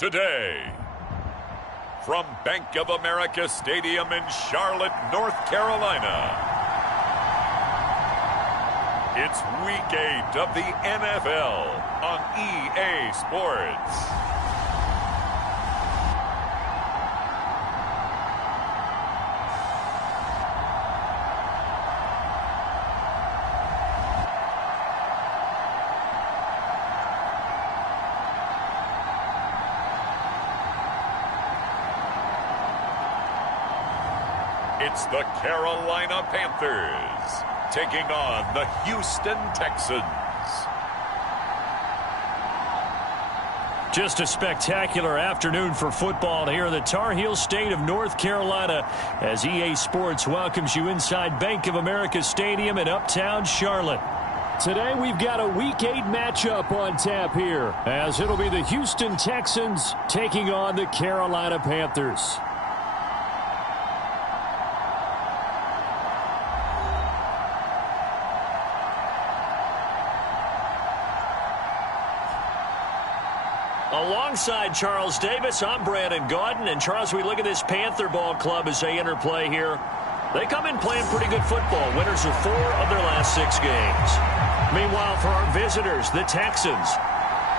Today, from Bank of America Stadium in Charlotte, North Carolina, it's Week 8 of the NFL on EA Sports. It's the Carolina Panthers taking on the Houston Texans. Just a spectacular afternoon for football here in the Tar Heel state of North Carolina as EA Sports welcomes you inside Bank of America Stadium in uptown Charlotte. Today we've got a Week 8 matchup on tap here as it'll be the Houston Texans taking on the Carolina Panthers. Alongside Charles Davis, I'm Brandon Gaudin. And Charles, we look at this Panther ball club as they enter play here. They come in playing pretty good football. Winners of 4 of their last 6 games. Meanwhile, for our visitors, the Texans,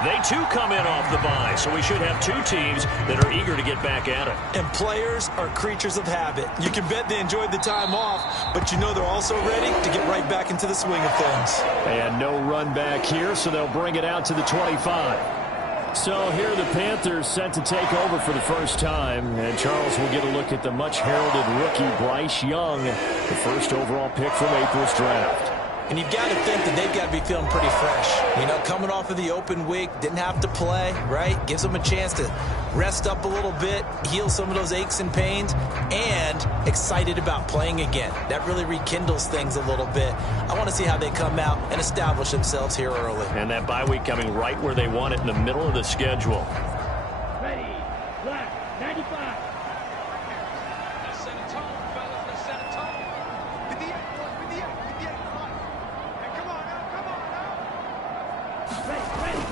they too come in off the bye. So we should have 2 teams that are eager to get back at it. And players are creatures of habit. You can bet they enjoyed the time off, but you know they're also ready to get right back into the swing of things. And no run back here, so they'll bring it out to the 25. So here are the Panthers set to take over for the first time. And Charles will get a look at the much-heralded rookie Bryce Young, the first overall pick from April's draft. And you've got to think that they've got to be feeling pretty fresh. You know, coming off of the open week, didn't have to play, right? Gives them a chance to rest up a little bit, heal some of those aches and pains, and excited about playing again. That really rekindles things a little bit. I want to see how they come out and establish themselves here early. And that bye week coming right where they want it, in the middle of the schedule. Ready, black, 95. Let's set a tone, fellas. Let's set a tone. With the end, boys, with the end, come on. Hey, come on now. Ready.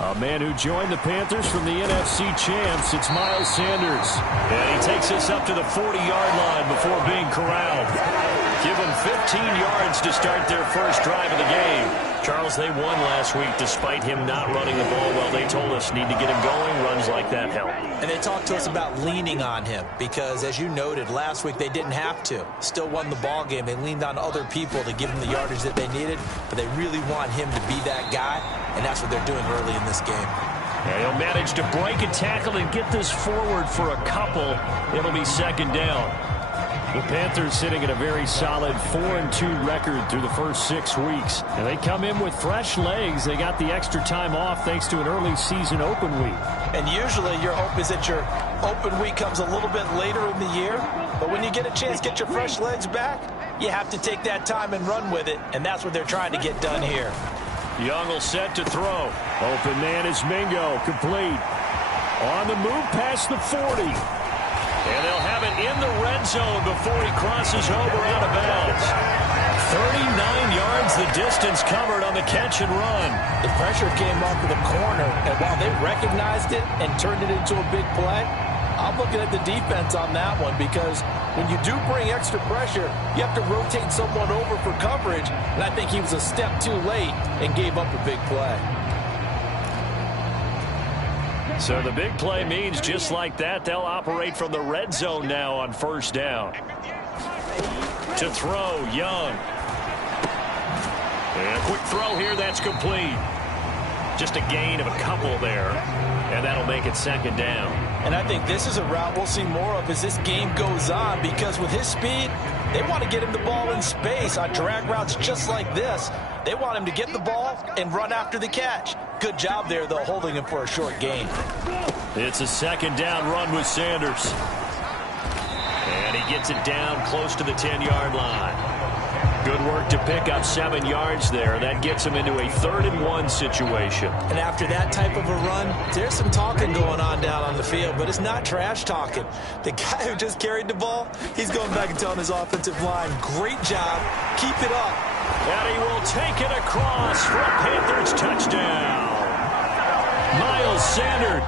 A man who joined the Panthers from the NFC champs, it's Miles Sanders. And he takes us up to the 40-yard line before being corralled. Give them 15 yards to start their first drive of the game. Charles, they won last week despite him not running the ball well. They told us need to get him going. Runs like that help. And they talked to us about leaning on him because, as you noted, last week they didn't have to. Still won the ball game. They leaned on other people to give them the yardage that they needed, but they really want him to be that guy, and that's what they're doing early in this game. And he'll manage to break a tackle and get this forward for a couple. It'll be second down. The Panthers sitting at a very solid 4-2 record through the first 6 weeks. And they come in with fresh legs. They got the extra time off thanks to an early season open week. And usually your hope is that your open week comes a little bit later in the year. But when you get a chance to get your fresh legs back, you have to take that time and run with it. And that's what they're trying to get done here. Young will set to throw. Open man is Mingo. Complete. On the move past the 40. And they'll have it in the red zone before he crosses over out of bounds. 39 yards the distance covered on the catch and run. The pressure came off of the corner, and while they recognized it and turned it into a big play, I'm looking at the defense on that one because when you do bring extra pressure, you have to rotate someone over for coverage, and I think he was a step too late and gave up a big play. So the big play means just like that, they'll operate from the red zone now on first down. To throw, Young. And a quick throw here, that's complete. Just a gain of a couple there, and that'll make it second down. And I think this is a route we'll see more of as this game goes on because with his speed, they want to get him the ball in space on drag routes just like this. They want him to get the ball and run after the catch. Good job there, though, holding him for a short gain. It's a second down run with Sanders. And he gets it down close to the 10-yard line. Good work to pick up 7 yards there. That gets him into a 3rd-and-1 situation. And after that type of a run, there's some talking going on down on the field, but it's not trash talking. The guy who just carried the ball, he's going back and telling his offensive line, great job, keep it up. And he will take it across for a Panthers touchdown. Miles Sanders.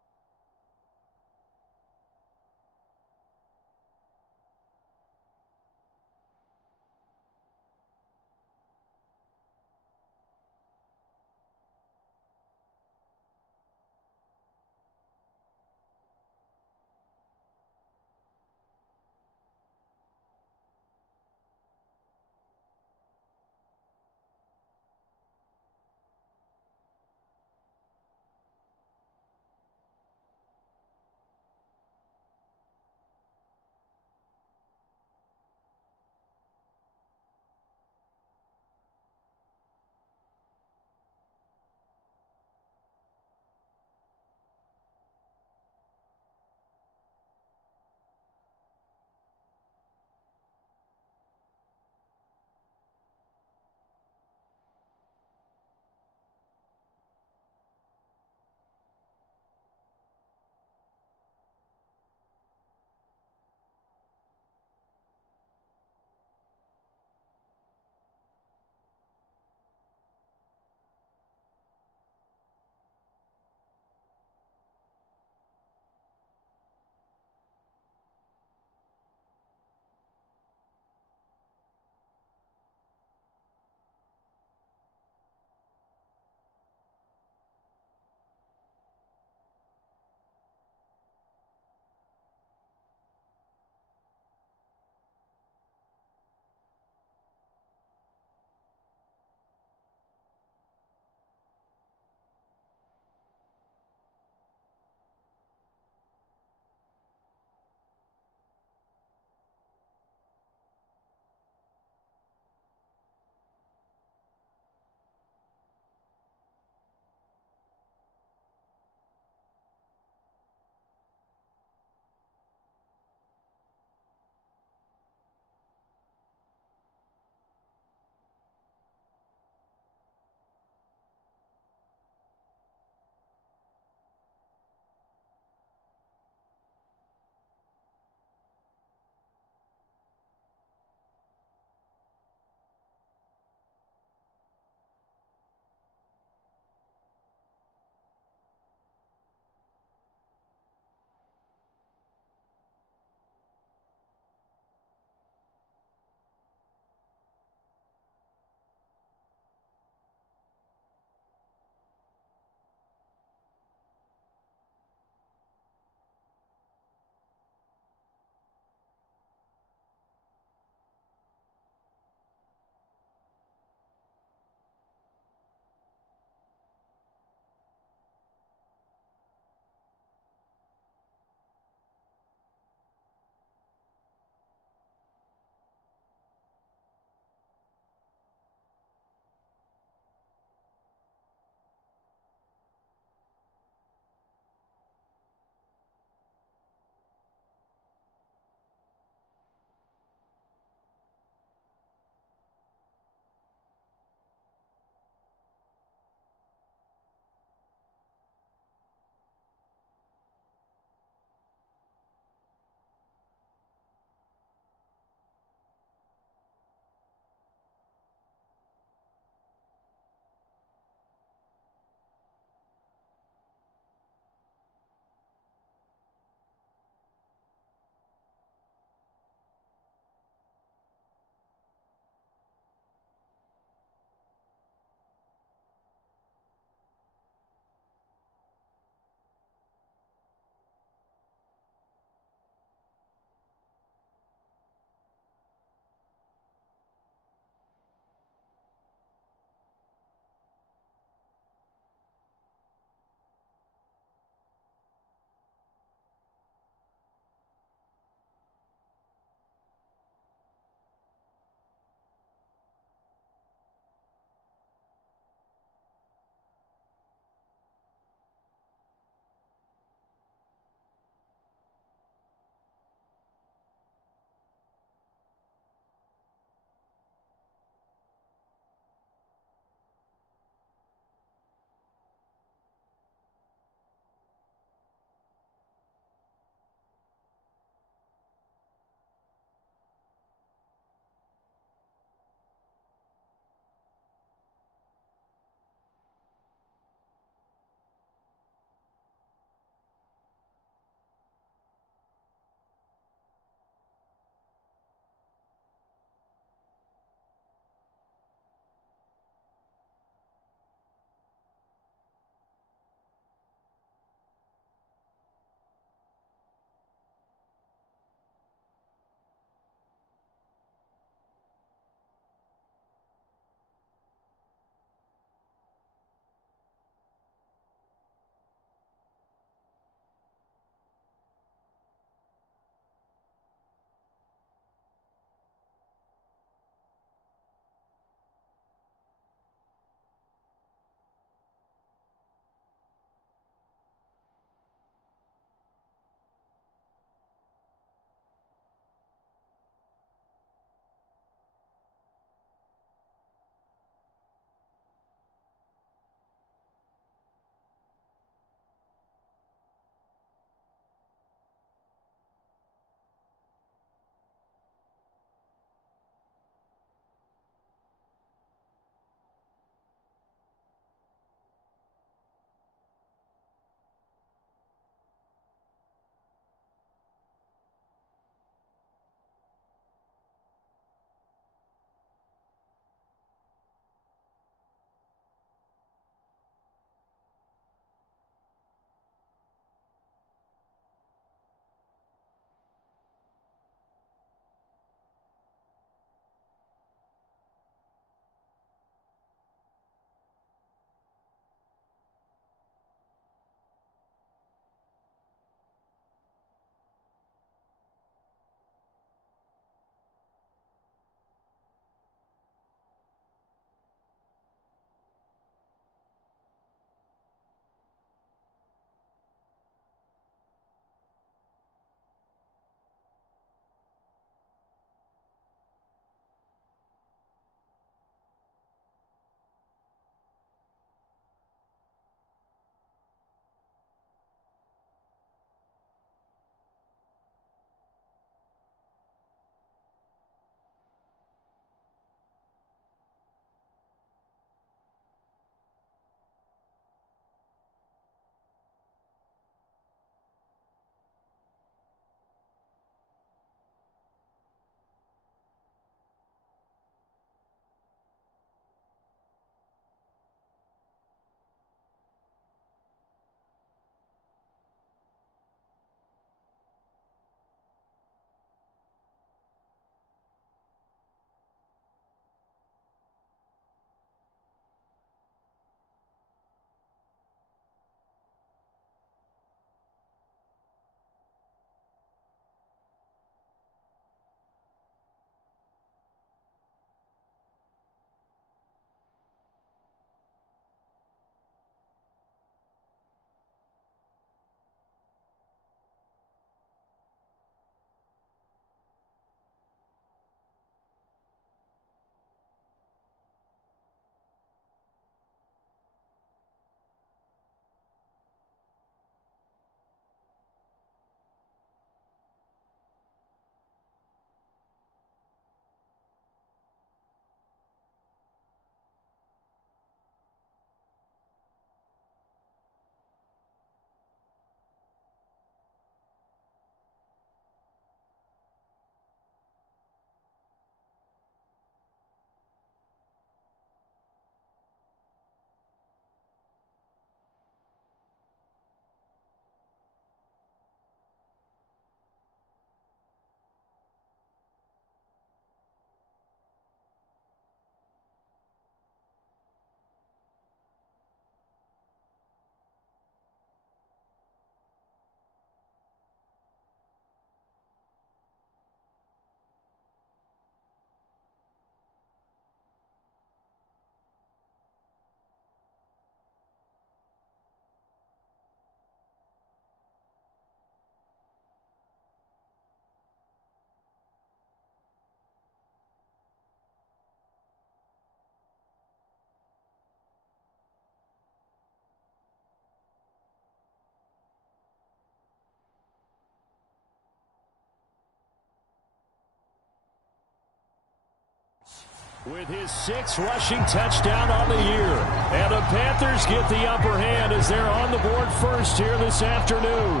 With his 6th rushing touchdown on the year. And the Panthers get the upper hand as they're on the board first here this afternoon.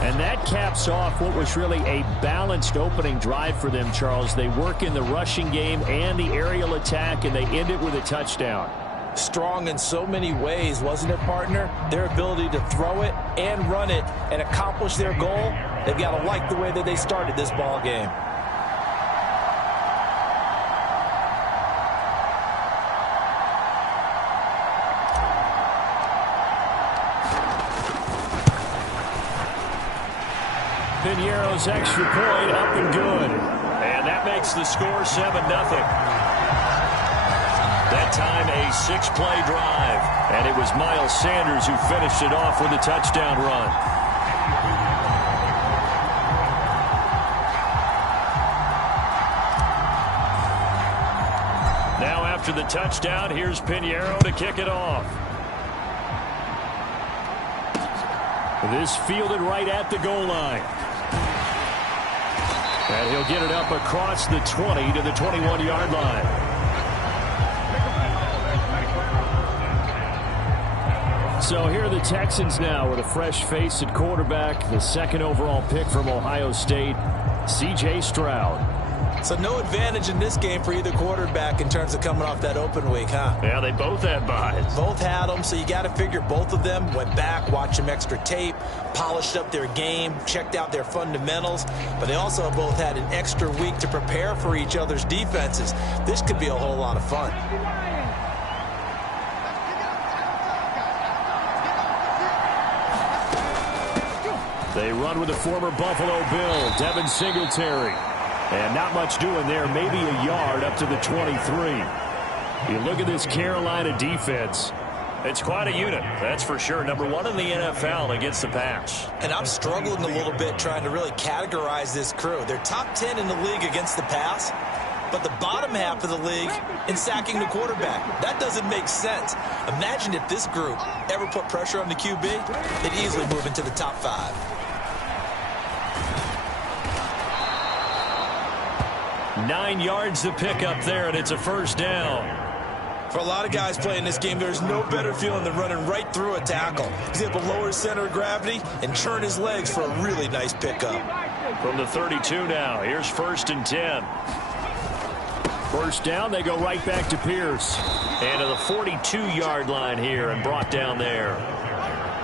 And that caps off what was really a balanced opening drive for them, Charles. They work in the rushing game and the aerial attack, and they end it with a touchdown. Strong in so many ways, wasn't it, partner? Their ability to throw it and run it and accomplish their goal, they've got to like the way that they started this ball game. Piñeiro's extra point up and good. And that makes the score 7-0. That time a 6-play drive. And it was Miles Sanders who finished it off with a touchdown run. Now after the touchdown, here's Piñeiro to kick it off. This fielded right at the goal line. And he'll get it up across the 20 to the 21-yard line. So here are the Texans now with a fresh face at quarterback, the 2nd overall pick from Ohio State, C.J. Stroud. So no advantage in this game for either quarterback in terms of coming off that open week, huh? Yeah, they both had buys. Both had them, so you got to figure both of them went back, watched some extra tape, polished up their game, checked out their fundamentals, but they also both had an extra week to prepare for each other's defenses. This could be a whole lot of fun. They run with the former Buffalo Bill, Devin Singletary. And not much doing there, maybe a yard up to the 23. You look at this Carolina defense. It's quite a unit, that's for sure. Number 1 in the NFL against the pass. And I'm struggling a little bit trying to really categorize this crew. They're top 10 in the league against the pass, but the bottom half of the league in sacking the quarterback. That doesn't make sense. Imagine if this group ever put pressure on the QB, they'd easily move into the top 5. 9 yards to pick up there, and it's a first down. For a lot of guys playing this game, there's no better feeling than running right through a tackle. He's able to lower his center of gravity and churn his legs for a really nice pickup. From the 32 now, here's 1st and 10. First down, they go right back to Pierce. And to the 42-yard line here and brought down there.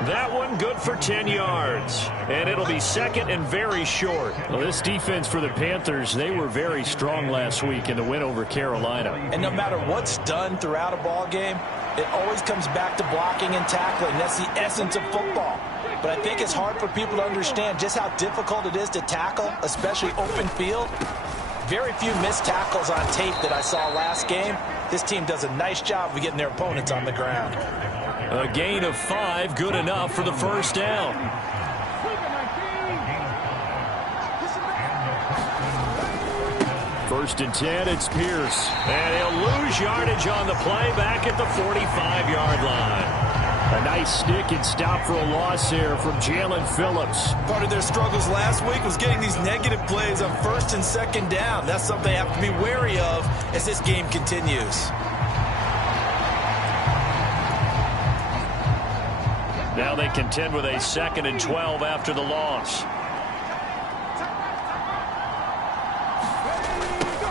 That one good for 10 yards. And it'll be 2nd and very short. Well, this defense for the Panthers, they were very strong last week in the win over Carolina. And no matter what's done throughout a ball game, it always comes back to blocking and tackling. That's the essence of football. But I think it's hard for people to understand just how difficult it is to tackle, especially open field. Very few missed tackles on tape that I saw last game. This team does a nice job of getting their opponents on the ground. A gain of 5, good enough for the first down. First and 10, it's Pierce. And he'll lose yardage on the play back at the 45-yard line. A nice stick and stop for a loss here from Jalen Phillips. Part of their struggles last week was getting these negative plays on 1st and 2nd down. That's something they have to be wary of as this game continues. Now they contend with a 2nd and 12 after the loss.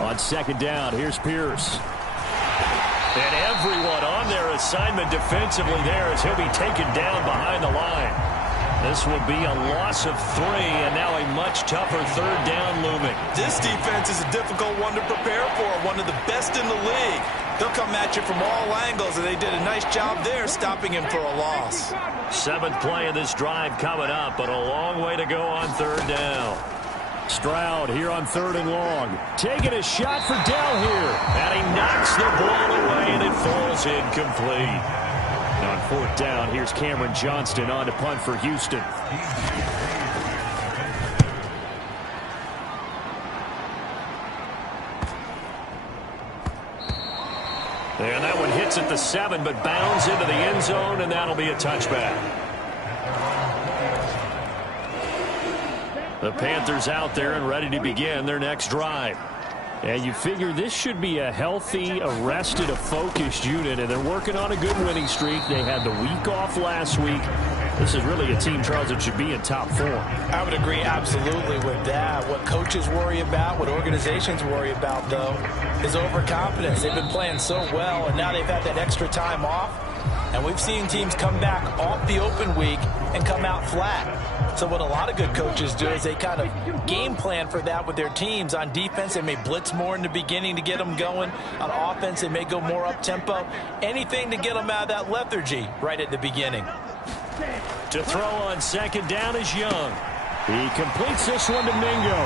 On 2nd down, here's Pierce. And everyone on their assignment defensively there as he'll be taken down behind the line. This will be a loss of 3, and now a much tougher 3rd down looming. This defense is a difficult one to prepare for, one of the best in the league. They'll come at you from all angles, and they did a nice job there stopping him for a loss. 7th play of this drive coming up, but a long way to go on 3rd down. Stroud here on 3rd and long. Taking a shot for Dell here. And he knocks the ball away, and it falls incomplete. On 4th down, here's Cameron Johnston on to punt for Houston. And that one hits at the 7, but bounds into the end zone, and that'll be a touchback. The Panthers out there and ready to begin their next drive. And you figure this should be a healthy, arrested, a focused unit, and they're working on a good winning streak. They had the week off last week. This is really a team, Charles, that should be in top form. I would agree absolutely with that. What coaches worry about, what organizations worry about, though, is overconfidence. They've been playing so well, and now they've had that extra time off. And we've seen teams come back off the open week and come out flat. So what a lot of good coaches do is they kind of game plan for that with their teams. On defense, they may blitz more in the beginning to get them going. On offense, they may go more up-tempo. Anything to get them out of that lethargy right at the beginning. To throw on second down is Young. He completes this one to Mingo.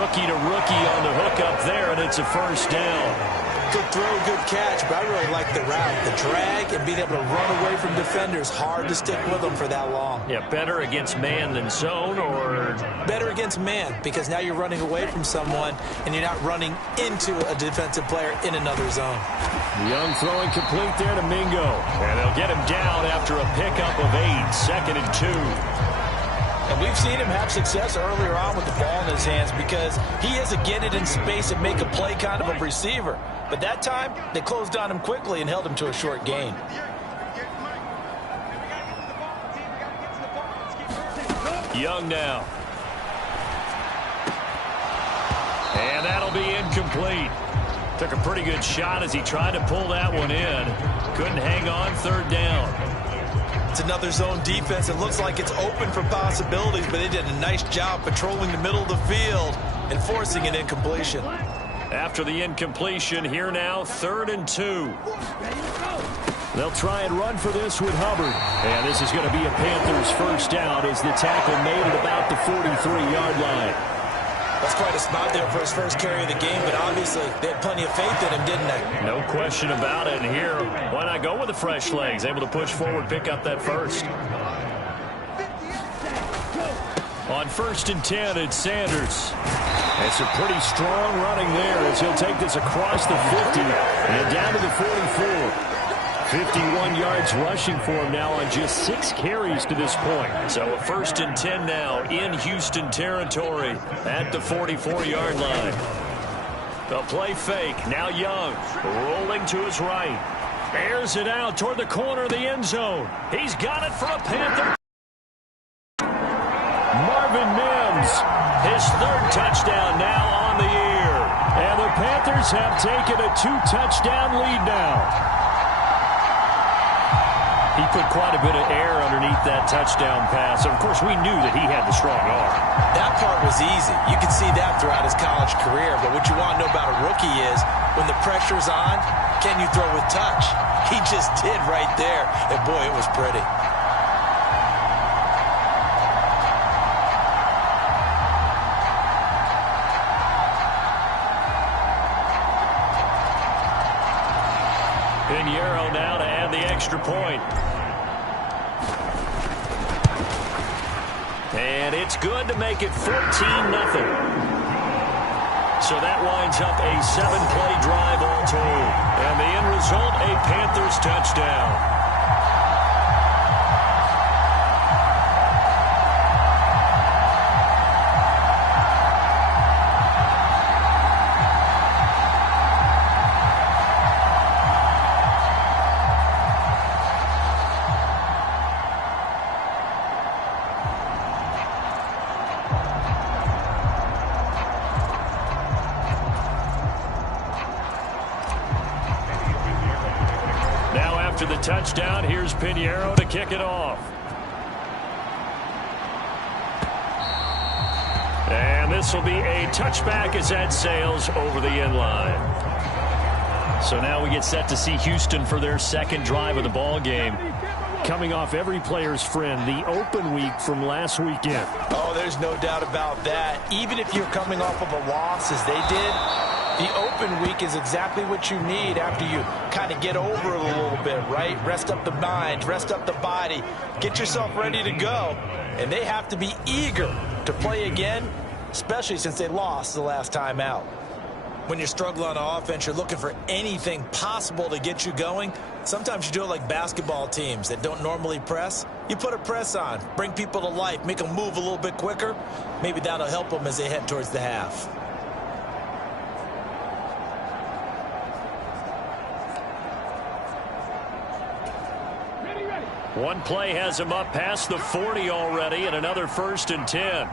Rookie to rookie on the hook up there, and it's a first down. Good throw, good catch, but I really like the route. The drag and being able to run away from defenders, hard to stick with them for that long. Yeah, better against man than zone, or? Better against man, because now you're running away from someone and you're not running into a defensive player in another zone. Young throwing complete there to Mingo. And they'll get him down after a pickup of 8, 2nd and 2. And we've seen him have success earlier on with the ball in his hands because he has to get it in space and make a play kind of a receiver. But that time, they closed on him quickly and held him to a short gain. Young now. And that'll be incomplete. Took a pretty good shot as he tried to pull that one in. Couldn't hang on, 3rd down. It's another zone defense. It looks like it's open for possibilities, but they did a nice job patrolling the middle of the field and forcing an incompletion. After the incompletion, here now, 3rd and 2. They'll try and run for this with Hubbard. And this is going to be a Panthers first down as the tackle made at about the 43-yard line. That's quite a spot there for his first carry of the game, but obviously they had plenty of faith in him, didn't they? No question about it. And here, why not go with the fresh legs? Able to push forward, pick up that first. On 1st and 10, it's Sanders. It's a pretty strong running there as he'll take this across the 50 and down to the 44. 51 yards rushing for him now on just 6 carries to this point. So a 1st and 10 now in Houston territory at the 44-yard line. They'll play fake. Now Young rolling to his right. Airs it out toward the corner of the end zone. He's got it for a Panther. Marvin Mims, his 3rd touchdown now on the year. And the Panthers have taken a 2-touchdown lead now. He put quite a bit of air underneath that touchdown pass. Of course, we knew that he had the strong arm. That part was easy. You can see that throughout his college career. But what you want to know about a rookie is when the pressure's on, can you throw with touch? He just did right there. And, boy, it was pretty. Pinheiro now to add the extra point. And it's good to make it 14-0. So that winds up a 7-play drive all told. And the end result, a Panthers touchdown. After the touchdown, here's Pinheiro to kick it off. And this will be a touchback as that sails over the end line. So now we get set to see Houston for their 2nd drive of the ball game. Coming off every player's friend, the open week from last weekend. Oh, there's no doubt about that. Even if you're coming off of a loss as they did, the open week is exactly what you need after you kind of get over it a little bit, right? Rest up the mind, rest up the body, get yourself ready to go. And they have to be eager to play again, especially since they lost the last time out. When you're struggling on offense, you're looking for anything possible to get you going. Sometimes you do it like basketball teams that don't normally press. You put a press on, bring people to life, make them move a little bit quicker. Maybe that'll help them as they head towards the half. One play has him up past the 40 already, and another 1st and 10.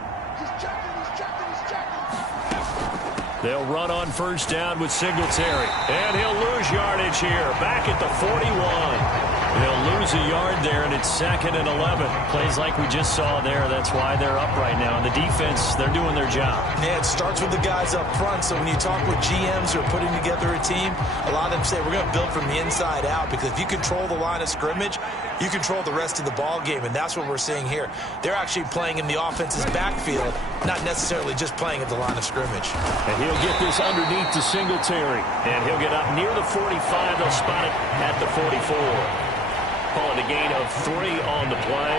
They'll run on 1st down with Singletary. And he'll lose yardage here. Back at the 41. They'll lose a yard there, and it's 2nd and 11. Plays like we just saw there. That's why they're up right now. And the defense, they're doing their job. Yeah, it starts with the guys up front. So when you talk with GMs who are putting together a team, a lot of them say we're going to build from the inside out, because if you control the line of scrimmage, you control the rest of the ball game, and that's what we're seeing here. They're actually playing in the offense's backfield, not necessarily just playing at the line of scrimmage. And he'll get this underneath to Singletary. And he'll get up near the 45. They'll spot it at the 44. Calling a gain of 3 on the play.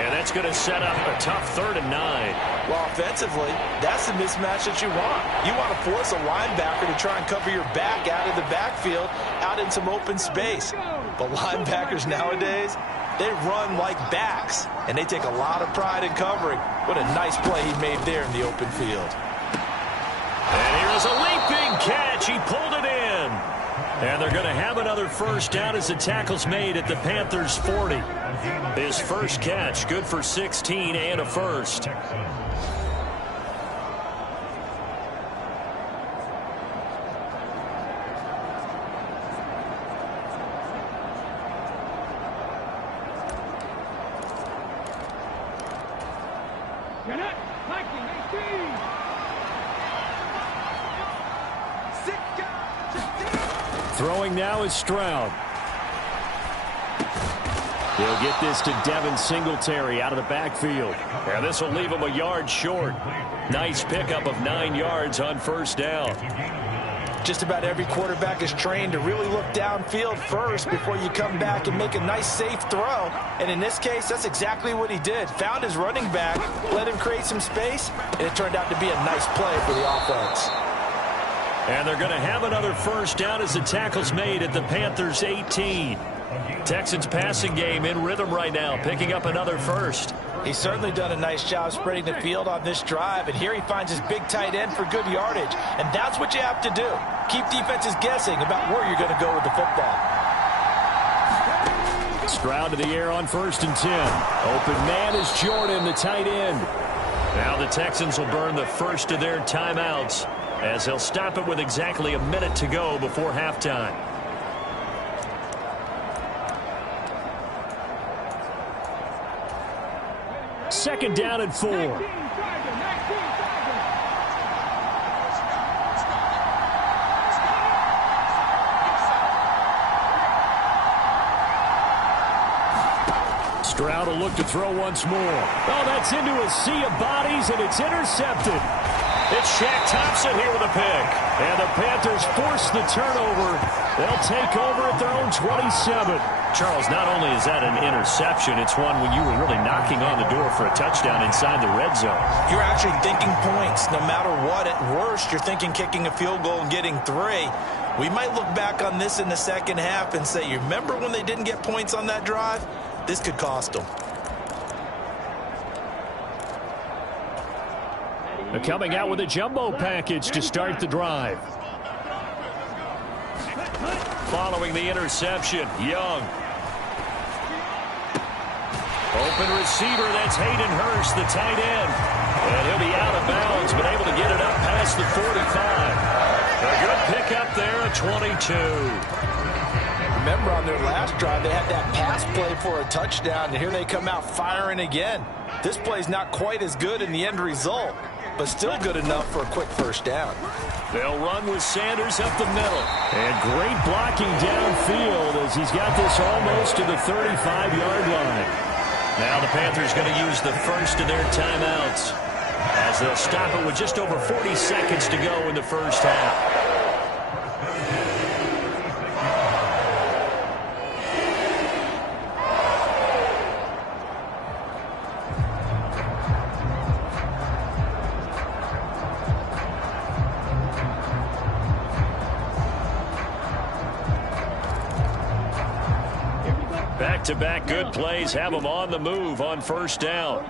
And that's going to set up a tough 3rd and 9. Well, offensively, that's the mismatch that you want. You want to force a linebacker to try and cover your back out of the backfield, out in some open space. But linebackers nowadays, they run like backs, and they take a lot of pride in covering. What a nice play he made there in the open field. And here's a leaping catch. He pulled it in. And they're going to have another 1st down as the tackle's made at the Panthers' 40. His first catch, good for 16 and a 1st. You're not liking 18. Throwing now is Stroud. He'll get this to Devin Singletary out of the backfield. And this will leave him a yard short. Nice pickup of 9 yards on 1st down. Just about every quarterback is trained to really look downfield first before you come back and make a nice, safe throw. And in this case, that's exactly what he did. Found his running back, let him create some space, and it turned out to be a nice play for the offense. And they're going to have another 1st down as the tackle's made at the Panthers' 18. Texans passing game in rhythm right now, picking up another 1st. He's certainly done a nice job spreading the field on this drive, and here he finds his big tight end for good yardage. And that's what you have to do. Keep defenses guessing about where you're going to go with the football. Stroud to the air on 1st and 10. Open man is Jordan, the tight end. Now the Texans will burn the first of their timeouts, as they'll stop it with exactly a minute to go before halftime. Second down and 4. Stroud will look to throw once more. Oh, that's into a sea of bodies, and it's intercepted. It's Shaq Thompson here with a pick. And the Panthers force the turnover. They'll take over at their own 27. Charles, not only is that an interception, it's one when you were really knocking on the door for a touchdown inside the red zone. You're actually thinking points. No matter what, at worst, you're thinking kicking a field goal and getting 3. We might look back on this in the second half and say, you remember when they didn't get points on that drive? This could cost them. They're coming out with a jumbo package to start the drive. Following the interception, Young. Open receiver, that's Hayden Hurst, the tight end. And he'll be out of bounds, but able to get it up past the 45. A good pickup there at 22. Remember on their last drive, they had that pass play for a touchdown, and here they come out firing again. This play's not quite as good in the end result, but still good enough for a quick 1st down. They'll run with Sanders up the middle. And great blocking downfield as he's got this almost to the 35-yard line. Now the Panthers going to use the first of their timeouts, as they'll stop it with just over 40 seconds to go in the first half. Back-to-back good plays have them on the move on 1st down.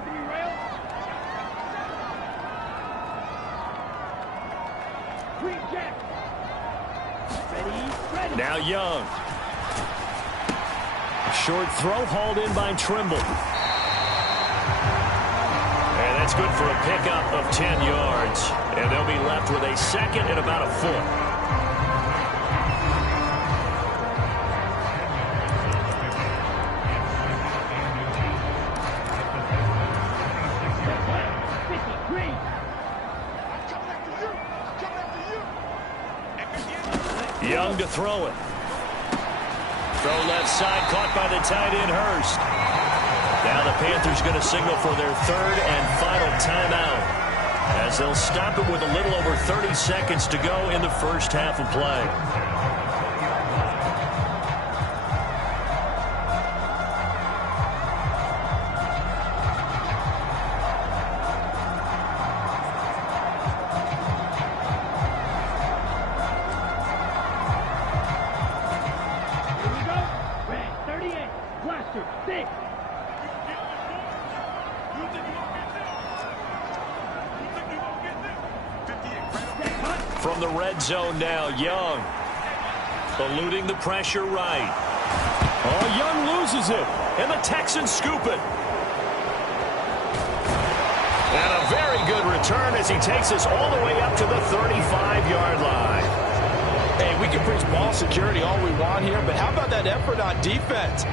Now Young. Short throw hauled in by Trimble. And that's good for a pickup of 10 yards. And they'll be left with a second and about a foot. Young to throw it. Throw left side, caught by the tight end, Hurst. Now the Panthers going to signal for their third and final timeout, as they'll stop it with a little over 30 seconds to go in the first half of play. From the red zone now, Young. Eluding the pressure right. Oh, Young loses it, and the Texans scoop it. And a very good return as he takes us all the way up to the 35-yard line. Hey, we can preach ball security all we want here, but how about that effort on defense?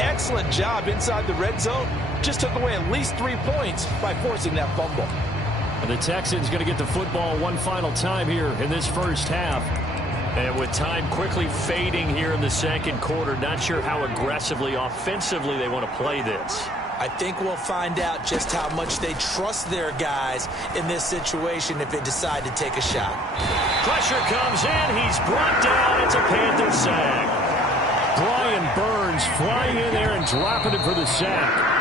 Excellent job inside the red zone. Just took away at least 3 points by forcing that fumble. And the Texans going to get the football one final time here in this first half. And with time quickly fading here in the second quarter, not sure how aggressively, offensively they want to play this. I think we'll find out just how much they trust their guys in this situation if they decide to take a shot. Pressure comes in. He's brought down. It's a Panther sack. Brian Burns flying in there and dropping it for the sack.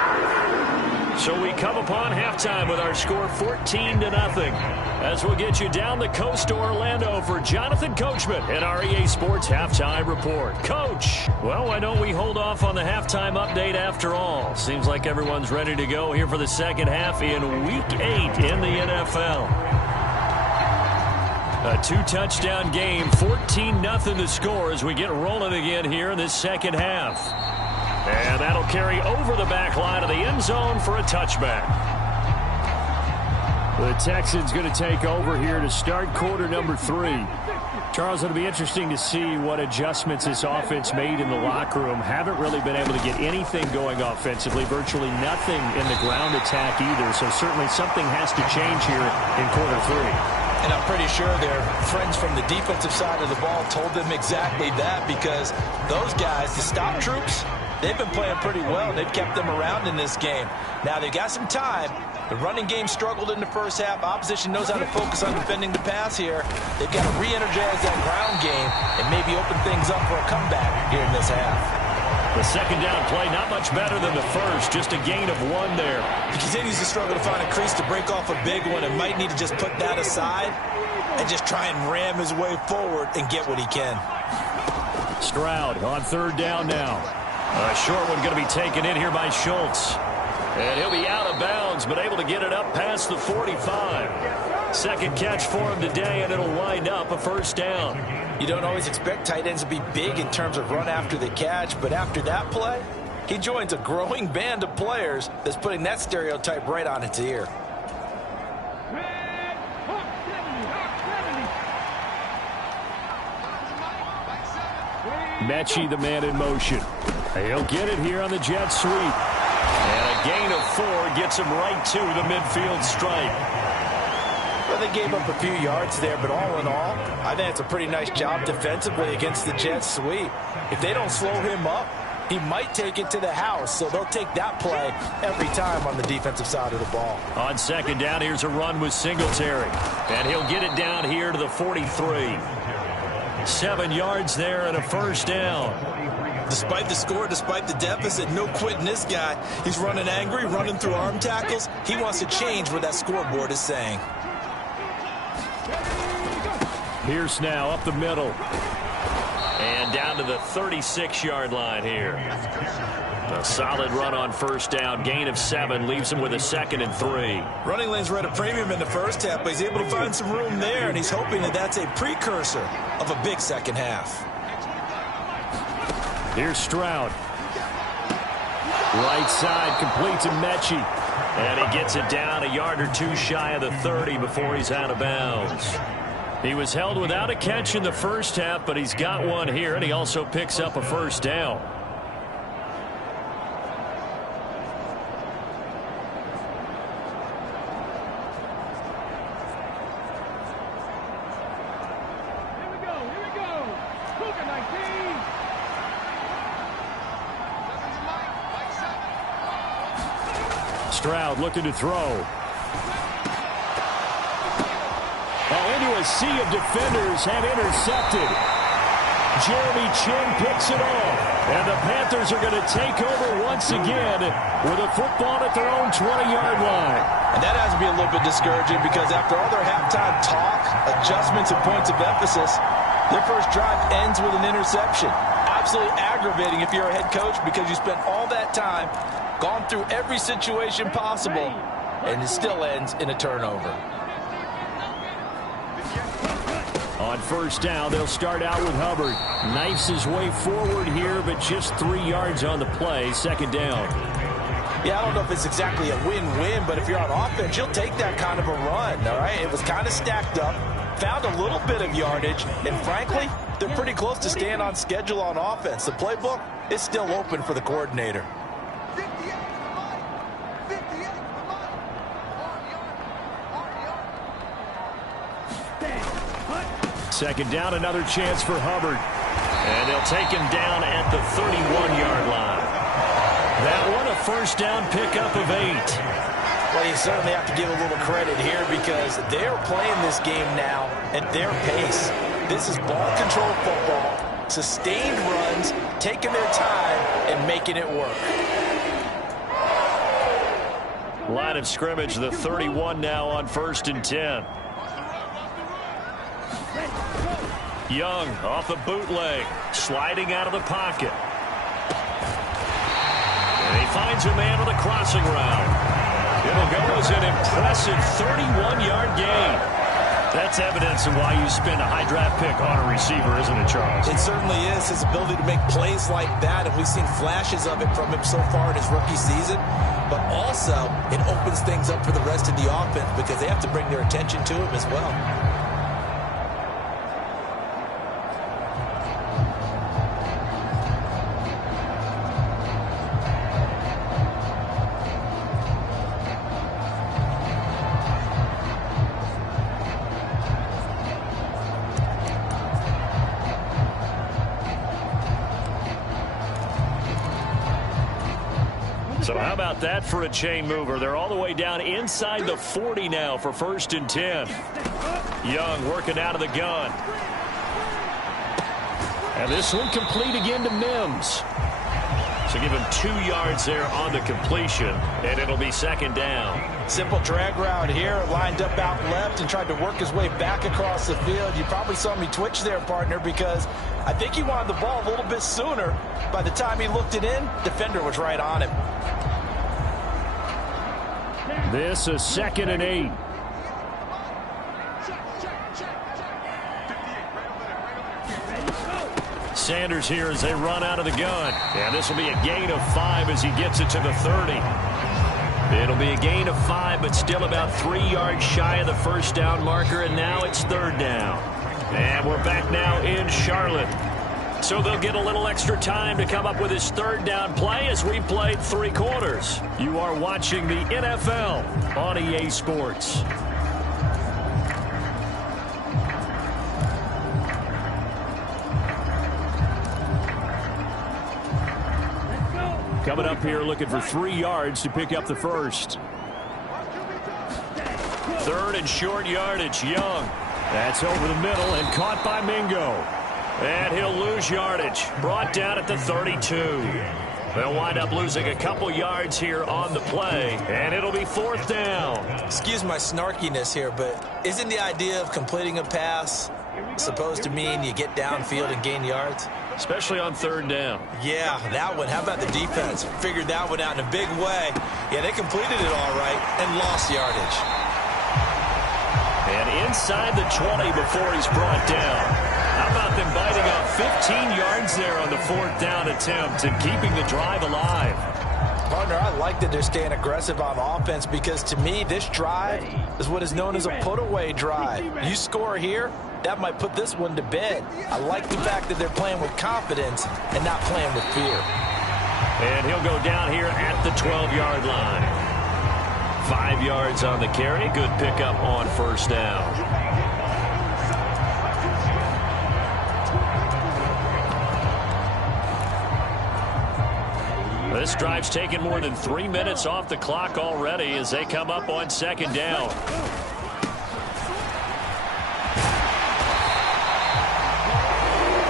So we come upon halftime with our score 14-0. As we'll get you down the coast to Orlando for Jonathan Coachman and our EA Sports Halftime Report. Coach, well, why don't we hold off on the halftime update after all? Seems like everyone's ready to go here for the second half in Week 8 in the NFL. A 2-touchdown game, 14-0 the score as we get rolling again here in this second half. And that'll carry over the back line of the end zone for a touchback. The Texans going to take over here to start quarter number 3. Charles, it'll be interesting to see what adjustments this offense made in the locker room. Haven't really been able to get anything going offensively, virtually nothing in the ground attack either. So certainly something has to change here in quarter 3. And I'm pretty sure their friends from the defensive side of the ball told them exactly that, because those guys, the stop troops, they've been playing pretty well. They've kept them around in this game. Now, they've got some time. The running game struggled in the first half. Opposition knows how to focus on defending the pass here. They've got to re-energize that ground game and maybe open things up for a comeback here in this half. The second down play, not much better than the first. Just a gain of 1 there. He continues to struggle to find a crease to break off a big one, and might need to just put that aside and just try and ram his way forward and get what he can. Stroud on third down now. A short one going to be taken in here by Schultz. And he'll be out of bounds, but able to get it up past the 45. Second catch for him today, and it'll wind up a first down. You don't always expect tight ends to be big in terms of run after the catch, but after that play, he joins a growing band of players that's putting that stereotype right on its ear. Mechie, the man in motion. He'll get it here on the jet sweep. And a gain of 4 gets him right to the midfield stripe. Well, they gave up a few yards there, but all in all, I think it's a pretty nice job defensively against the jet sweep. If they don't slow him up, he might take it to the house, so they'll take that play every time on the defensive side of the ball. On second down, here's a run with Singletary. And he'll get it down here to the 43. 7 yards there and a first down. Despite the score, despite the deficit, no quitting this guy. He's running angry, running through arm tackles. He wants to change what that scoreboard is saying. Pierce now up the middle. And down to the 36-yard line here. A solid run on first down. Gain of 7 leaves him with a 2nd and 3. Running lanes were at a premium in the first half, but he's able to find some room there, and he's hoping that that's a precursor of a big second half. Here's Stroud. Right side completes to Mechie. And he gets it down a yard or two shy of the 30 before he's out of bounds. He was held without a catch in the first half, but he's got one here, and he also picks up a first down. Stroud looking to throw. Into a sea of defenders and intercepted. Jeremy Chin picks it off. And the Panthers are going to take over once again with a football at their own 20-yard line. And that has to be a little bit discouraging because after all their halftime talk, adjustments, and points of emphasis, their first drive ends with an interception. Absolutely aggravating if you're a head coach because you spent all that time, gone through every situation possible, and it still ends in a turnover. On first down, they'll start out with Hubbard. Knifes his way forward here, but just 3 yards on the play. Second down. Yeah, I don't know if it's exactly a win-win, but if you're on offense, you'll take that kind of a run, all right? It was kind of stacked up, found a little bit of yardage, and frankly, they're pretty close to staying on schedule on offense. The playbook is still open for the coordinator. Second down, another chance for Hubbard. And they'll take him down at the 31-yard line. That one, a first down pickup of 8. Well, you certainly have to give a little credit here because they're playing this game now at their pace. This is ball control football, sustained runs, taking their time and making it work. Line of scrimmage, the 31 now on 1st and 10. Young off the bootleg, sliding out of the pocket. And he finds a man with a crossing route. It'll go as an impressive 31-yard gain. That's evidence of why you spend a high draft pick on a receiver, isn't it, Charles? It certainly is. His ability to make plays like that, and we've seen flashes of it from him so far in his rookie season. But also, it opens things up for the rest of the offense because they have to bring their attention to him as well. So how about that for a chain mover? They're all the way down inside the 40 now for 1st and 10. Young working out of the gun. And this one complete again to Mims. So give him 2 yards there on the completion, and it'll be second down. Simple drag route here, lined up out left and tried to work his way back across the field. You probably saw me twitch there, partner, because I think he wanted the ball a little bit sooner. By the time he looked it in, defender was right on him. This is 2nd and 8. Sanders here as they run out of the gun. And this will be a gain of 5 as he gets it to the 30. It'll be a gain of 5, but still about 3 yards shy of the first down marker, and now it's 3rd down. And we're back now in Charlotte. So they'll get a little extra time to come up with his 3rd down play as we played 3 quarters. You are watching the NFL on EA Sports. Coming up here looking for 3 yards to pick up the first. 3rd and short yardage, Young. That's over the middle and caught by Mingo. And he'll lose yardage. Brought down at the 32. They'll wind up losing a couple yards here on the play, and it'll be 4th down. Excuse my snarkiness here, but isn't the idea of completing a pass supposed to mean you get downfield and gain yards? Especially on 3rd down. Yeah, that one. How about the defense? Figured that one out in a big way. Yeah, they completed it all right and lost yardage. And inside the 20 before he's brought down. How about them biting off 15 yards there on the 4th down attempt and keeping the drive alive? Partner, I like that they're staying aggressive on offense because, to me, this drive is what is known as a put-away drive. You score here, that might put this one to bed. I like the fact that they're playing with confidence and not playing with fear. And he'll go down here at the 12-yard line. 5 yards on the carry. Good pickup on first down. This drive's taken more than 3 minutes off the clock already as they come up on second down.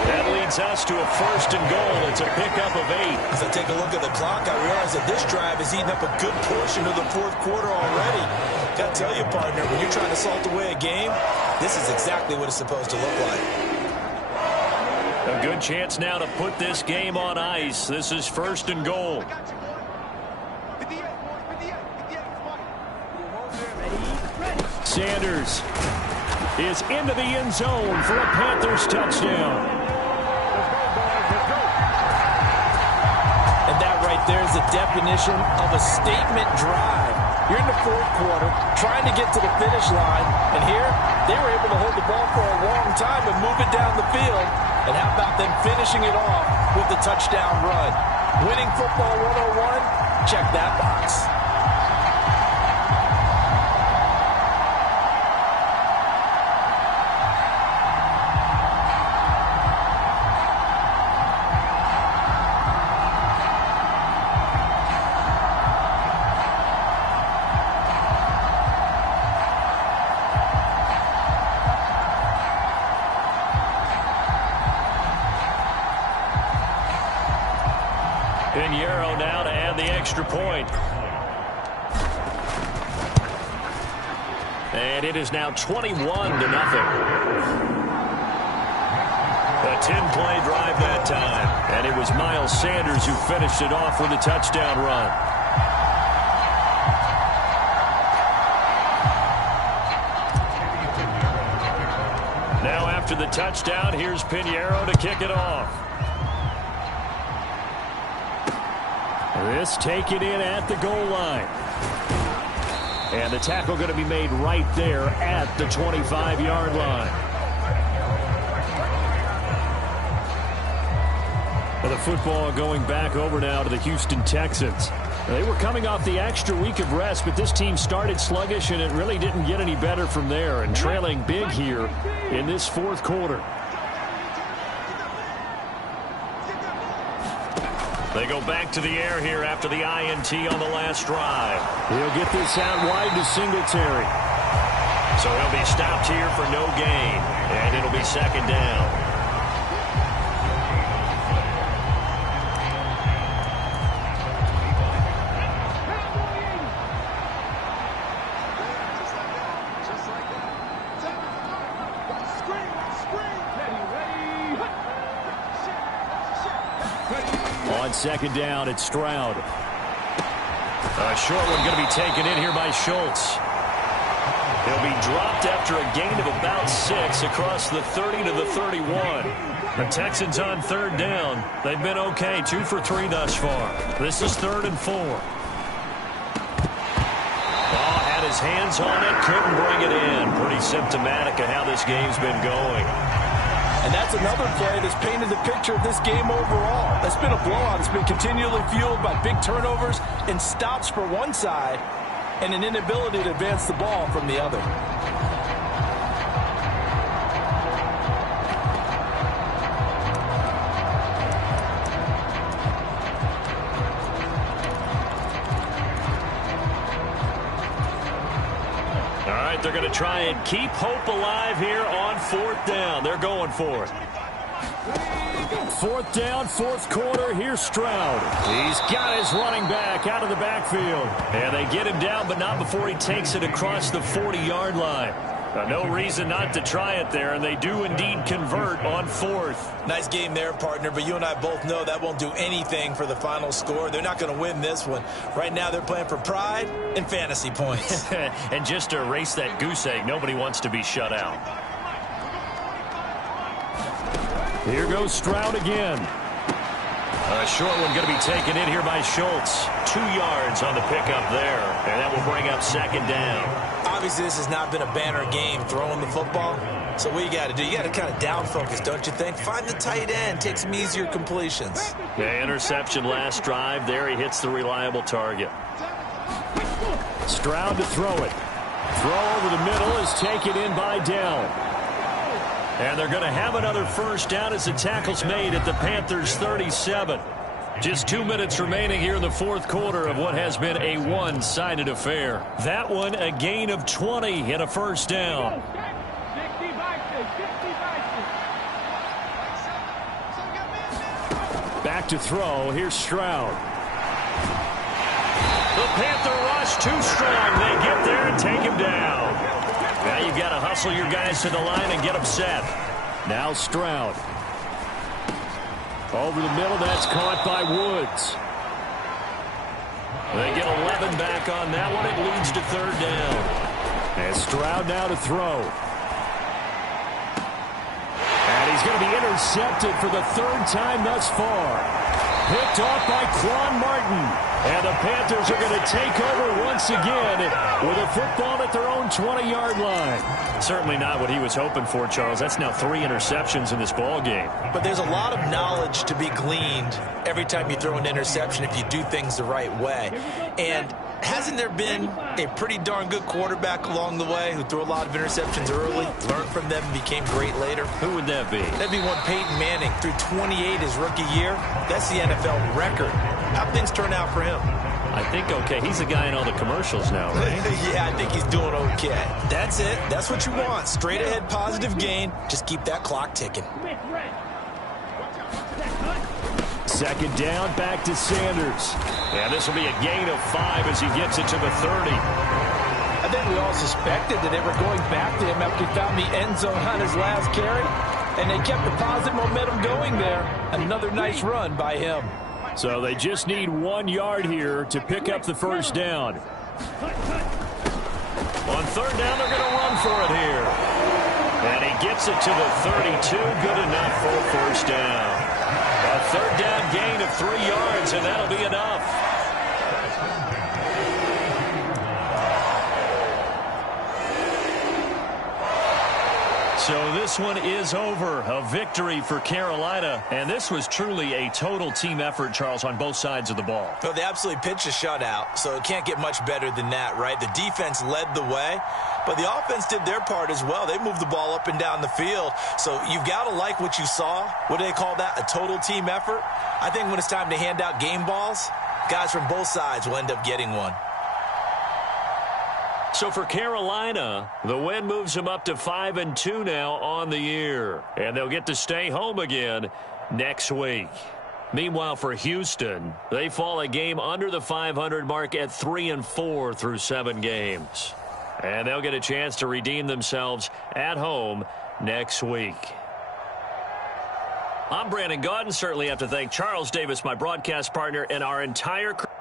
That leads us to a first and goal. It's a pickup of 8. As I take a look at the clock, I realize that this drive is eating up a good portion of the fourth quarter already. Got to tell you, partner, when you're trying to salt away a game, this is exactly what it's supposed to look like. A good chance now to put this game on ice. This is first and goal. Sanders is into the end zone for a Panthers touchdown. And that right there is the definition of a statement drive. You're in the fourth quarter, trying to get to the finish line, and here they were able to hold the ball for a long time and move it down the field. And how about them finishing it off with the touchdown run? Winning football 101, check that box. Now to add the extra point. And it is now 21-0. A 10-play drive that time. And it was Miles Sanders who finished it off with a touchdown run. Now after the touchdown, here's Pinheiro to kick it off. This taken in at the goal line. And the tackle going to be made right there at the 25-yard line. And the football going back over now to the Houston Texans. They were coming off the extra week of rest, but this team started sluggish, and it really didn't get any better from there, and trailing big here in this fourth quarter. They go back to the air here after the INT on the last drive. He'll get this out wide to Singletary. So he'll be stopped here for no gain, and it'll be second down. On second down, it's Stroud. A short one going to be taken in here by Schultz. He'll be dropped after a gain of about 6 across the 30 to the 31. The Texans on third down. They've been okay, 2 for 3 thus far. This is 3rd and 4. Ball had his hands on it, couldn't bring it in. Pretty symptomatic of how this game's been going. And that's another play that's painted the picture of this game overall. It's been a blowout. It's been continually fueled by big turnovers and stops for one side and an inability to advance the ball from the other. They're going to try and keep hope alive here on 4th down. They're going for it. 4th down, 4th quarter. Here's Stroud. He's got his running back out of the backfield. And they get him down, but not before he takes it across the 40-yard line. No reason not to try it there, and they do indeed convert on 4th. Nice game there, partner, but you and I both know that won't do anything for the final score. They're not going to win this one. Right now they're playing for pride and fantasy points. And just to erase that goose egg, nobody wants to be shut out. Here goes Stroud again. A short one going to be taken in here by Schultz. 2 yards on the pickup there, and that will bring up second down. Obviously, this has not been a banner game throwing the football. So what you got to do, you got to kind of down focus, don't you think? Find the tight end, take some easier completions. The interception last drive. There he hits the reliable target. Stroud to throw it. Throw over the middle is taken in by Dell. And they're going to have another first down as the tackle's made at the Panthers' 37. Just 2 minutes remaining here in the fourth quarter of what has been a one-sided affair. That one, a gain of 20 and a first down. Back to throw. Here's Stroud. The Panther rush too strong. They get there and take him down. Now you've got to hustle your guys to the line and get them set. Now Stroud. Over the middle, that's caught by Woods. They get 11 back on that one. It leads to third down. And Stroud now to throw. And he's going to be intercepted for the third time thus far. Picked off by Quan Martin. And the Panthers are going to take over once again with a football at their own 20-yard line. Certainly not what he was hoping for, Charles. That's now 3 interceptions in this ball game. But there's a lot of knowledge to be gleaned every time you throw an interception if you do things the right way. And hasn't there been a pretty darn good quarterback along the way who threw a lot of interceptions early, learned from them, and became great later? Who would that be? That'd be one Peyton Manning. Threw 28 his rookie year. That's the NFL record. How'd things turn out for him? I think okay. He's the guy in all the commercials now, right? Yeah, I think he's doing okay. That's it. That's what you want. Straight ahead positive gain. Just keep that clock ticking. Second down, back to Sanders. And this will be a gain of 5 as he gets it to the 30. I think we all suspected that they were going back to him after he found the end zone on his last carry. And they kept the positive momentum going there. Another nice run by him. So they just need 1 yard here to pick up the first down. On third down, they're going to run for it here. And he gets it to the 32. Good enough for a first down. A third down gain of 3 yards, and that'll be enough. So this one is over. A victory for Carolina. And this was truly a total team effort, Charles, on both sides of the ball. Well, they absolutely pitched a shutout, so it can't get much better than that, right? The defense led the way, but the offense did their part as well. They moved the ball up and down the field. So you've got to like what you saw. What do they call that? A total team effort? I think when it's time to hand out game balls, guys from both sides will end up getting one. So for Carolina, the win moves them up to 5-2 now on the year. And they'll get to stay home again next week. Meanwhile, for Houston, they fall a game under the 500 mark at 3-4 through 7 games. And they'll get a chance to redeem themselves at home next week. I'm Brandon Gaudin. Certainly have to thank Charles Davis, my broadcast partner, and our entire crew.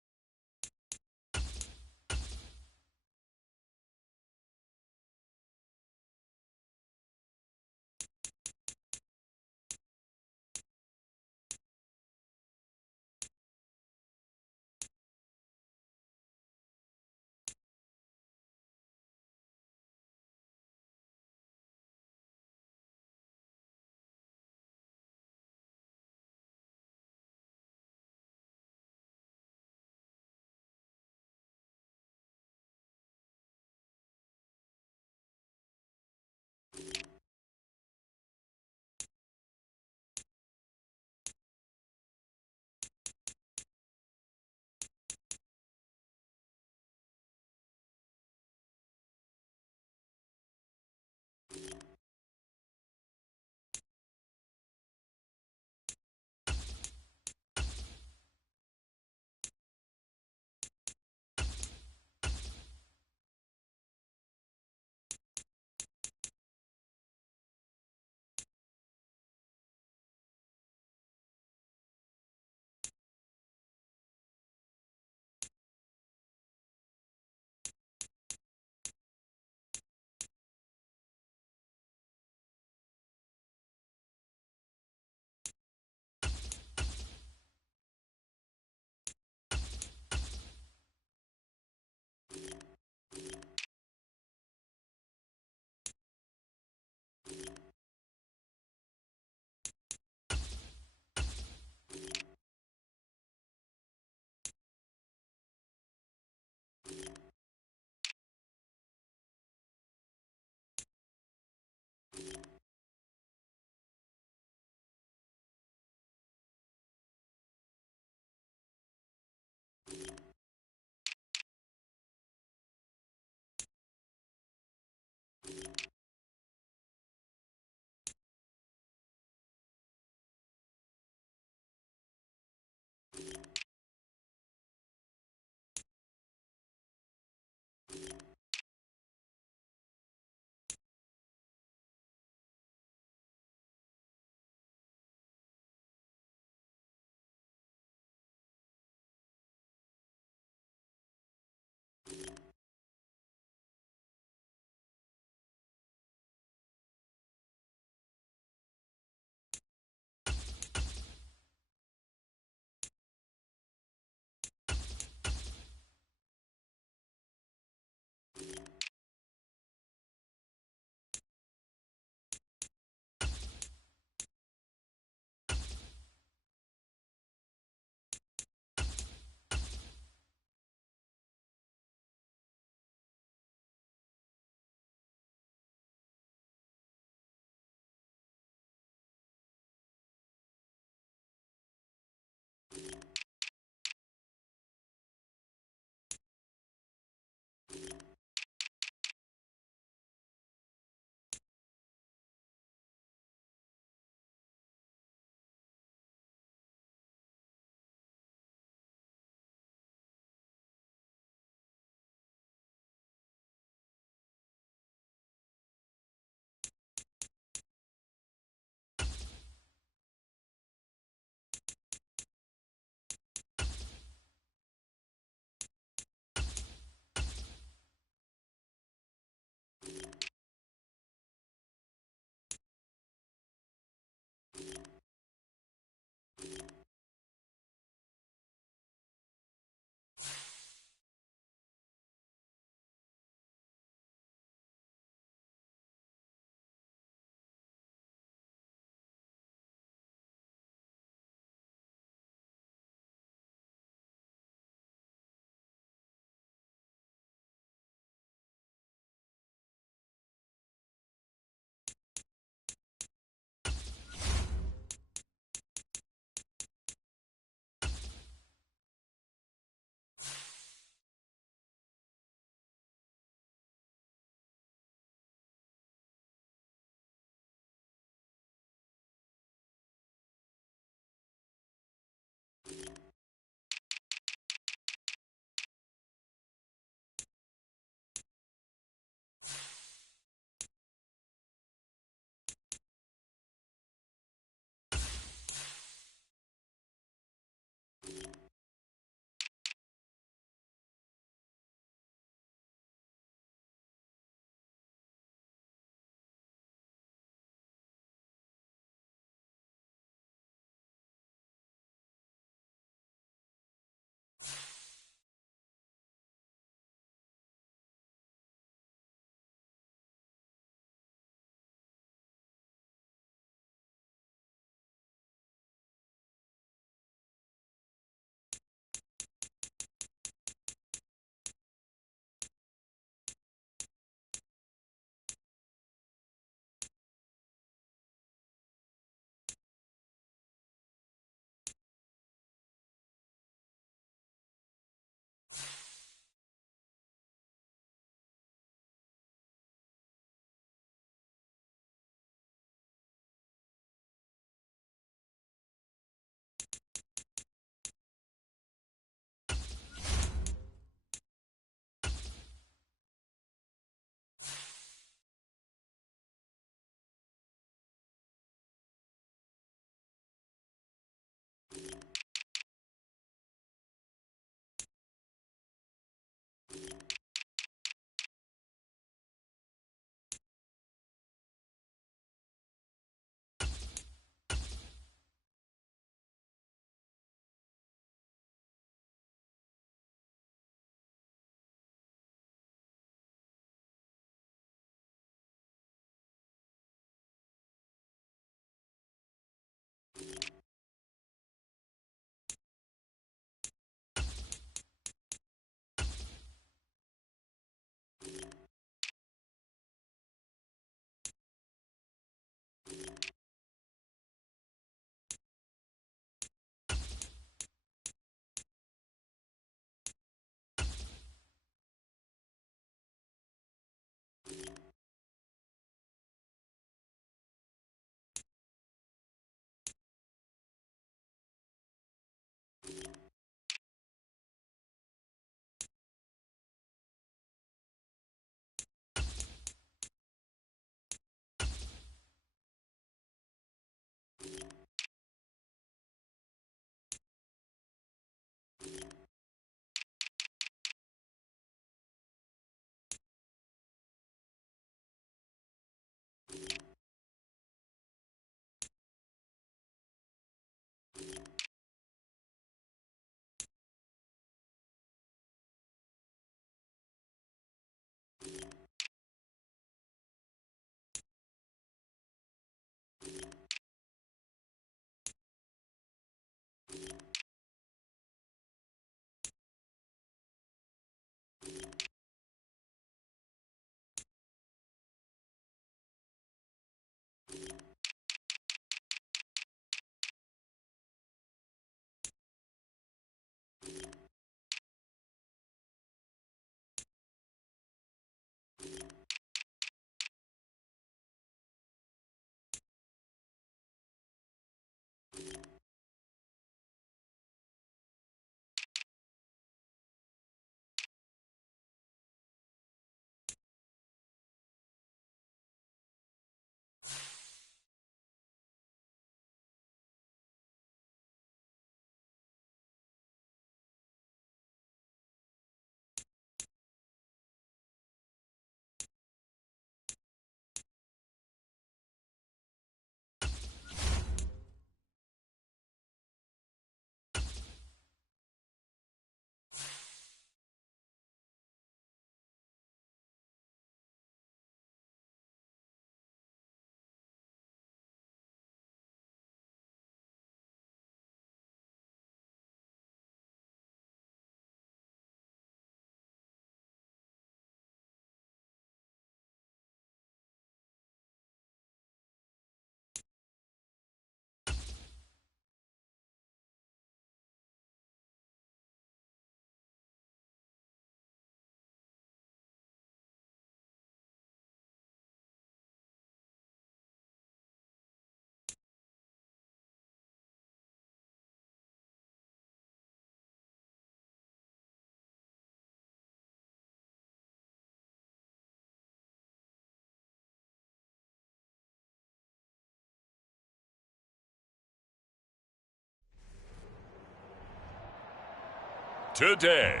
today.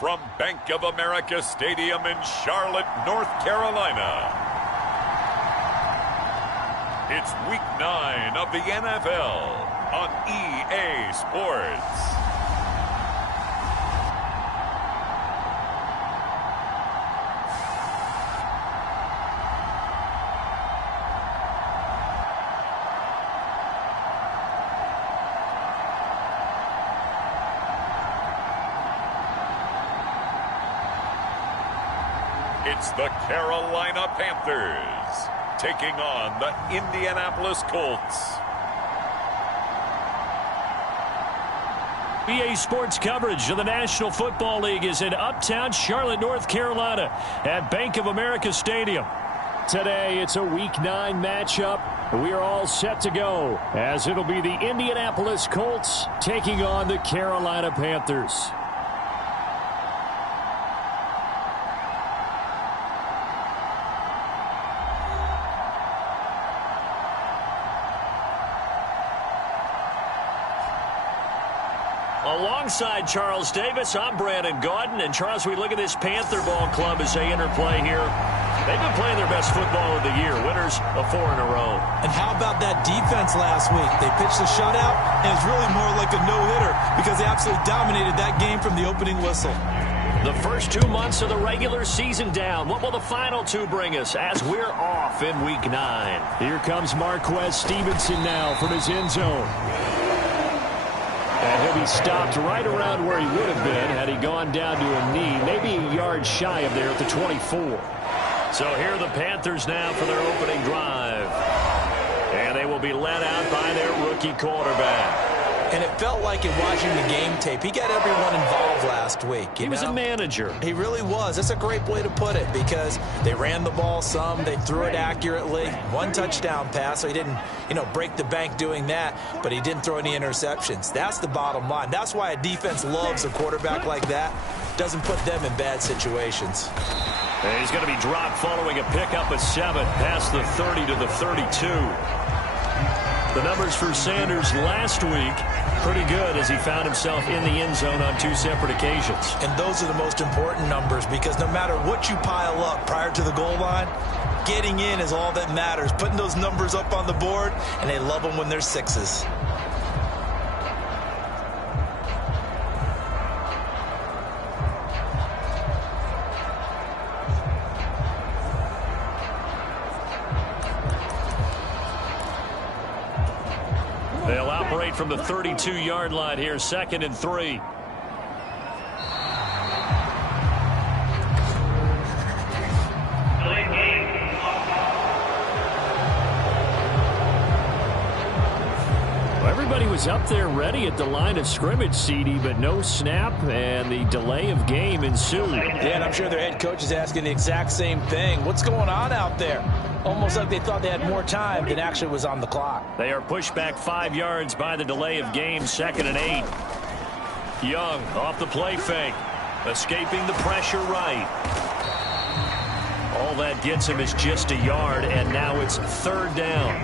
From Bank of America Stadium in Charlotte, North Carolina, it's Week 9 of the NFL on EA Sports. It's the Carolina Panthers taking on the Indianapolis Colts. EA Sports coverage of the National Football League is in uptown Charlotte, North Carolina at Bank of America Stadium. Today, it's a Week 9 matchup. We are all set to go as it'll be the Indianapolis Colts taking on the Carolina Panthers. Alongside Charles Davis, I'm Brandon Gaudin. And Charles, we look at this Panther ball club as they interplay here. They've been playing their best football of the year. Winners of 4 in a row. And how about that defense last week? They pitched a shutout, and it's really more like a no-hitter because they absolutely dominated that game from the opening whistle. The first 2 months of the regular season down. What will the final 2 bring us as we're off in Week 9? Here comes Marquez Stevenson now from his end zone. And he'll be stopped right around where he would have been had he gone down to a knee, maybe a yard shy of there at the 24. So here are the Panthers now for their opening drive. And they will be led out by their rookie quarterback. And it felt like in watching the game tape, he got everyone involved last week. He was a manager. He really was. That's a great way to put it because they ran the ball some. They threw it accurately. 1 touchdown pass, so he didn't, break the bank doing that, but he didn't throw any interceptions. That's the bottom line. That's why a defense loves a quarterback like that. Doesn't put them in bad situations. And he's going to be dropped following a pickup of 7 past the 30 to the 32. The numbers for Sanders last week, pretty good as he found himself in the end zone on 2 separate occasions. And those are the most important numbers because no matter what you pile up prior to the goal line, getting in is all that matters. Putting those numbers up on the board, and they love them when they're 6s. They'll operate from the 32-yard line here, 2nd and 3. Everybody was up there ready at the line of scrimmage, CD, but no snap, and the delay of game ensued. Yeah, and I'm sure their head coach is asking the exact same thing. What's going on out there? Almost like they thought they had more time than actually was on the clock. They are pushed back 5 yards by the delay of game, 2nd and 8. Young off the play fake, escaping the pressure right. All that gets him is just a yard, and now it's 3rd down.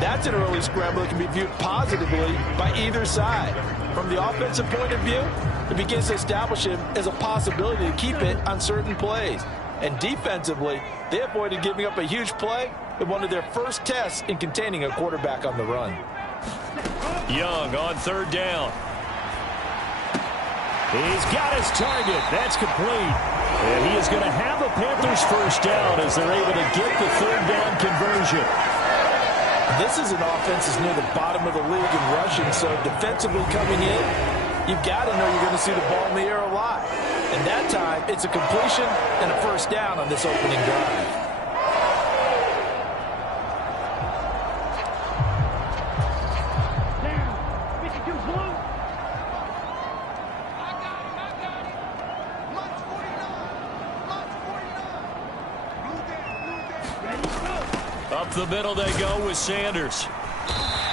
That's an early scramble that can be viewed positively by either side. From the offensive point of view, it begins to establish him as a possibility to keep it on certain plays. And defensively, they avoided giving up a huge play in one of their first tests in containing a quarterback on the run. Young on 3rd down. He's got his target. That's complete. And he is going to have a Panthers first down as they're able to get the 3rd down conversion. This is an offense that's near the bottom of the league in rushing, so defensively coming in, you've got to know you're going to see the ball in the air a lot. And that time, it's a completion and a first down on this opening drive. Up the middle they go with Sanders.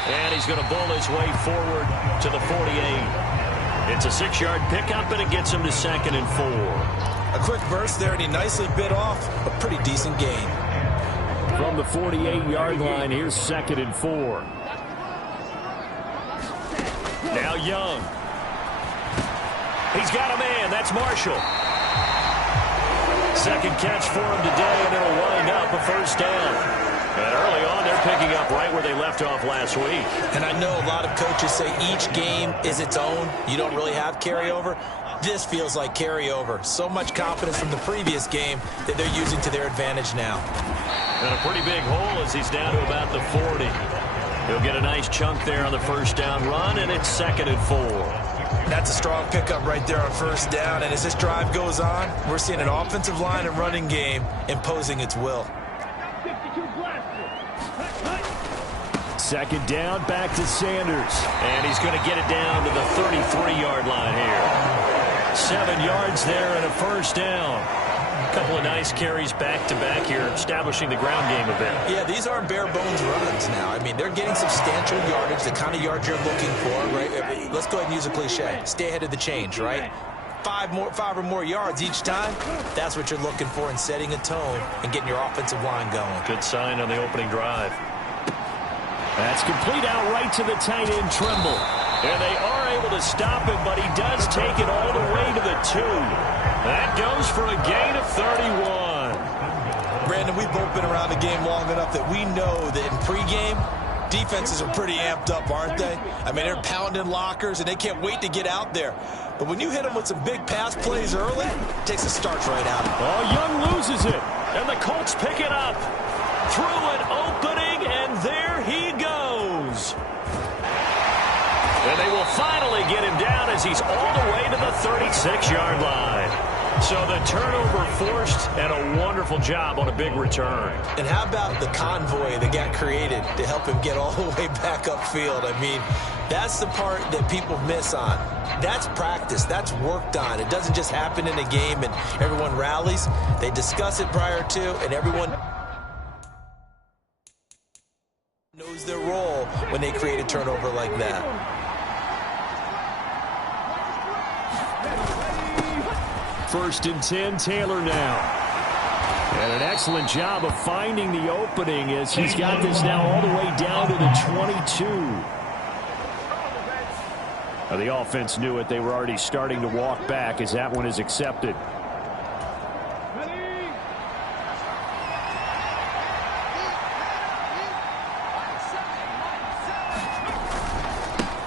And he's going to bull his way forward to the 48. It's a 6-yard pickup, and it gets him to 2nd and 4. A quick burst there, and he nicely bit off a pretty decent gain. From the 48-yard line, here's 2nd and 4. Now Young. He's got a man. That's Marshall. Second catch for him today, and it'll wind up a first down. And early on, they're picking up right where they left off last week. And I know a lot of coaches say each game is its own. You don't really have carryover. This feels like carryover. So much confidence from the previous game that they're using to their advantage now. And a pretty big hole as he's down to about the 40. He'll get a nice chunk there on the first down run, and it's 2nd and 4. That's a strong pickup right there on first down. And as this drive goes on, we're seeing an offensive line and running game imposing its will. 2nd down, back to Sanders. And he's going to get it down to the 33-yard line here. 7 yards there and a first down. A couple of nice carries back-to-back here, establishing the ground game a bit. Yeah, these aren't bare-bones runs now. I mean, they're getting substantial yardage, the kind of yards you're looking for, right? Let's go ahead and use a cliche. Stay ahead of the change, right? 5 or more yards each time, that's what you're looking for in setting a tone and getting your offensive line going. Good sign on the opening drive. That's complete out right to the tight end, Trimble. And they are able to stop him, but he does take it all the way to the 2. That goes for a gain of 31. Brandon, we've both been around the game long enough that we know that in pregame, defenses are pretty amped up, aren't they? I mean, they're pounding lockers, and they can't wait to get out there. But when you hit them with some big pass plays early, it takes the starch right out. Oh, Young loses it, and the Colts pick it up. Through an opening, and there he goes. And they will finally get him down as he's all the way to the 36-yard line. So the turnover forced, and a wonderful job on a big return. And how about the convoy that got created to help him get all the way back upfield? I mean, that's the part that people miss on. That's practice. That's worked on. It doesn't just happen in a game and everyone rallies. They discuss it prior to, and everyone knows their role when they create a turnover like that. First and 10, Taylor now. And an excellent job of finding the opening as he's got this now all the way down to the 22. Now the offense knew it. They were already starting to walk back as that one is accepted.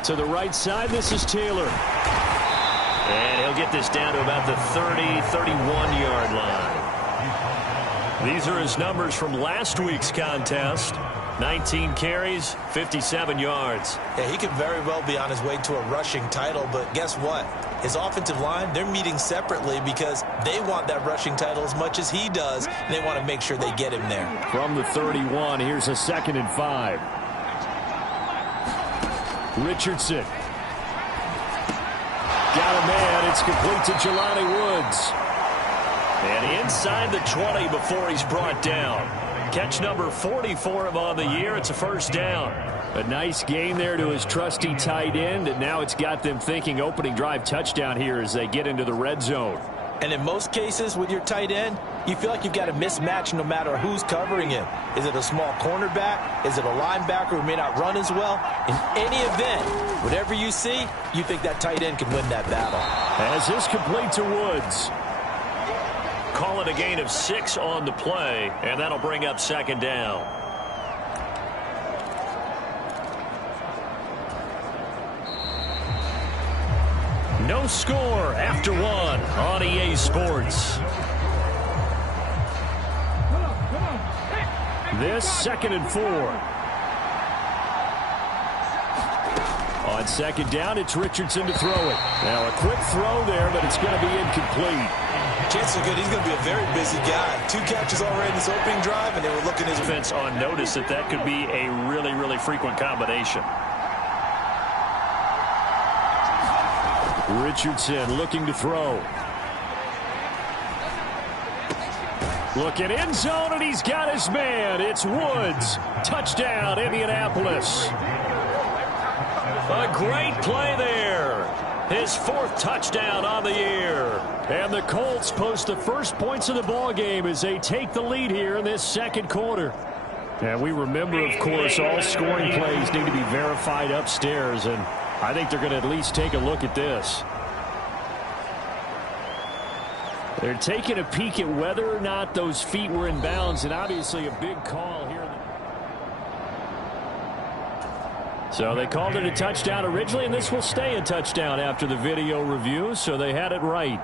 To the right side, this is Taylor. And he'll get this down to about the 30, 31-yard line. These are his numbers from last week's contest. 19 carries, 57 yards. Yeah, he could very well be on his way to a rushing title, but guess what? His offensive line, they're meeting separately because they want that rushing title as much as he does, and they want to make sure they get him there. From the 31, here's a 2nd and 5. Richardson. Got a man. It's complete to Jelani Woods. And inside the 20 before he's brought down. Catch number 40 for him on the year. It's a first down. A nice gain there to his trusty tight end, and now it's got them thinking opening drive touchdown here as they get into the red zone. And in most cases with your tight end, you feel like you've got a mismatch no matter who's covering him. Is it a small cornerback? Is it a linebacker who may not run as well? In any event, whatever you see, you think that tight end can win that battle. As this complete to Woods. Call it a gain of 6 on the play, and that'll bring up 2nd down. No score after 1 on EA Sports. This 2nd and 4. On 2nd down, it's Richardson to throw it. Now a quick throw there, but it's going to be incomplete. Chances are good he's going to be a very busy guy. 2 catches already in this opening drive, and they were looking at his defense on notice that could be a really, really frequent combination. Richardson looking to throw. Look at end zone, and he's got his man. It's Woods. Touchdown, Indianapolis. A great play there. His 4th touchdown on the year. And the Colts post the first points of the ball game as they take the lead here in this 2nd quarter. And we remember, of course, all scoring plays need to be verified upstairs, and I think they're going to at least take a look at this. They're taking a peek at whether or not those feet were in bounds, and obviously a big call here. So they called it a touchdown originally, and this will stay a touchdown after the video review, so they had it right.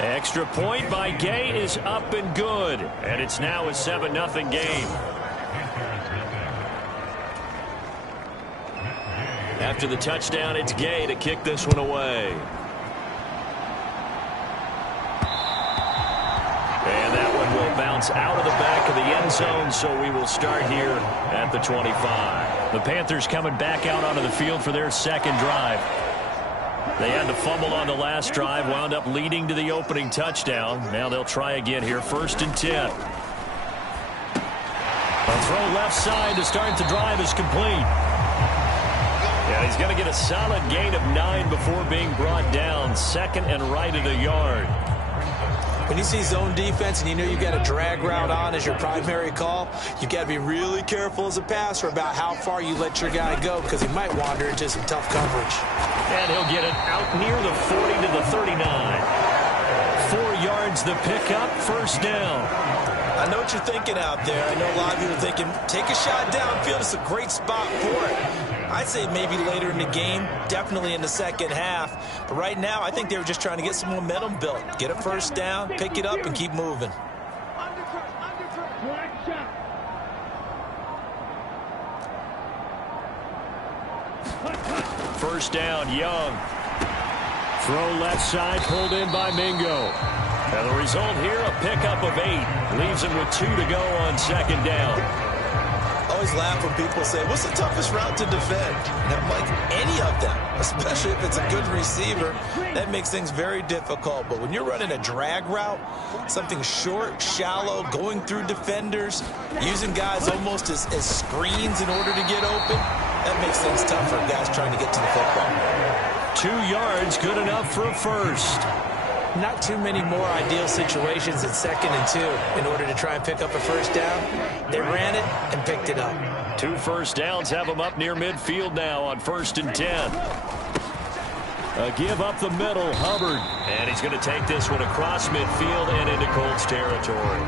Extra point by Gay is up and good, and it's now a 7-0 game. After the touchdown, it's Gay to kick this one away. And that one will bounce out of the back of the end zone, so we will start here at the 25. The Panthers coming back out onto the field for their second drive. They had the fumble on the last drive, wound up leading to the opening touchdown. Now they'll try again here, 1st and 10. A throw left side to start the drive is complete. Yeah, he's going to get a solid gain of 9 before being brought down. 2nd and right at a yard. When you see zone defense and you know you've got a drag route on as your primary call, you've got to be really careful as a passer about how far you let your guy go because he might wander into some tough coverage. And he'll get it out near the 40 to the 39. 4 yards the pickup, 1st down. I know what you're thinking out there. I know a lot of you are thinking, take a shot downfield. It's a great spot for it. I'd say maybe later in the game, definitely in the second half. But right now, I think they were just trying to get some momentum built. Get a 1st down, pick it up, and keep moving. First down, Young. Throw left side, pulled in by Mingo. And the result here, a pickup of 8. Leaves him with 2 to go on 2nd down. I always laugh when people say, what's the toughest route to defend? And I'm like, any of them, especially if it's a good receiver. That makes things very difficult. But when you're running a drag route, something short, shallow, going through defenders, using guys almost as screens in order to get open, that makes things tough for guys trying to get to the football. 2 yards, good enough for a 1st. Not too many more ideal situations at 2nd and 2 in order to try and pick up a 1st down. They ran it and picked it up. 2 first downs have them up near midfield now on 1st and 10. A give up the middle, Hubbard. And he's going to take this one across midfield and into Colts territory.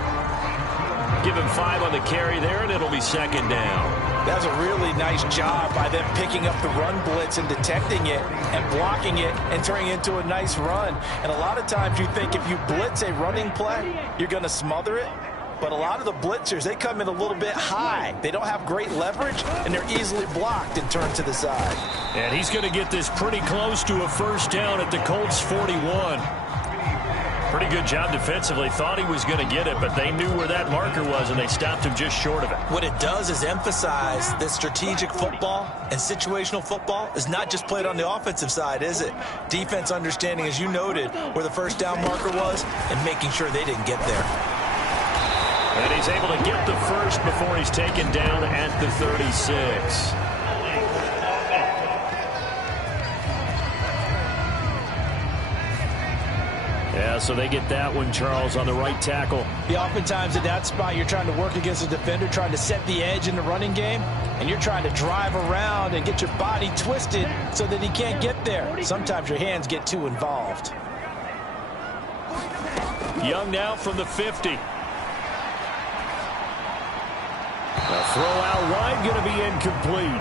Give him 5 on the carry there, and it'll be 2nd down. That's a really nice job by them picking up the run blitz and detecting it and blocking it and turning it into a nice run. And a lot of times you think if you blitz a running play, you're going to smother it. But a lot of the blitzers, they come in a little bit high. They don't have great leverage, and they're easily blocked and turned to the side. And he's going to get this pretty close to a 1st down at the Colts 41. Pretty good job defensively. Thought he was going to get it, but they knew where that marker was, and they stopped him just short of it. What it does is emphasize that strategic football and situational football is not just played on the offensive side, is it? Defense understanding, as you noted, where the 1st down marker was and making sure they didn't get there. And he's able to get the 1st before he's taken down at the 36. Yeah, so they get that one, Charles, on the right tackle. Yeah, oftentimes at that spot, you're trying to work against a defender, trying to set the edge in the running game, and you're trying to drive around and get your body twisted so that he can't get there. Sometimes your hands get too involved. Young now from the 50. A throw out wide, going to be incomplete.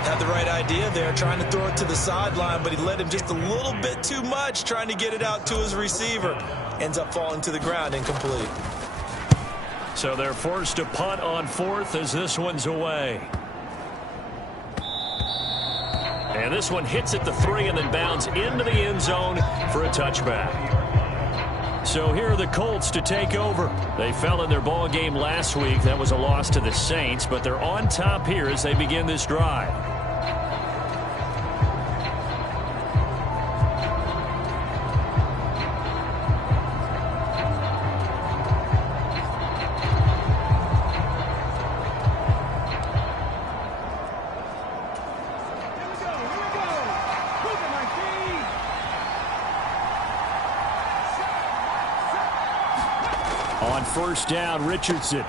Had the right idea there, trying to throw it to the sideline, but he led him just a little bit too much, trying to get it out to his receiver. Ends up falling to the ground, incomplete. So they're forced to punt on 4th as this one's away. And this one hits at the 3 and then bounds into the end zone for a touchback. So here are the Colts to take over. They fell in their ball game last week. That was a loss to the Saints, but they're on top here as they begin this drive. On 1st down, Richardson.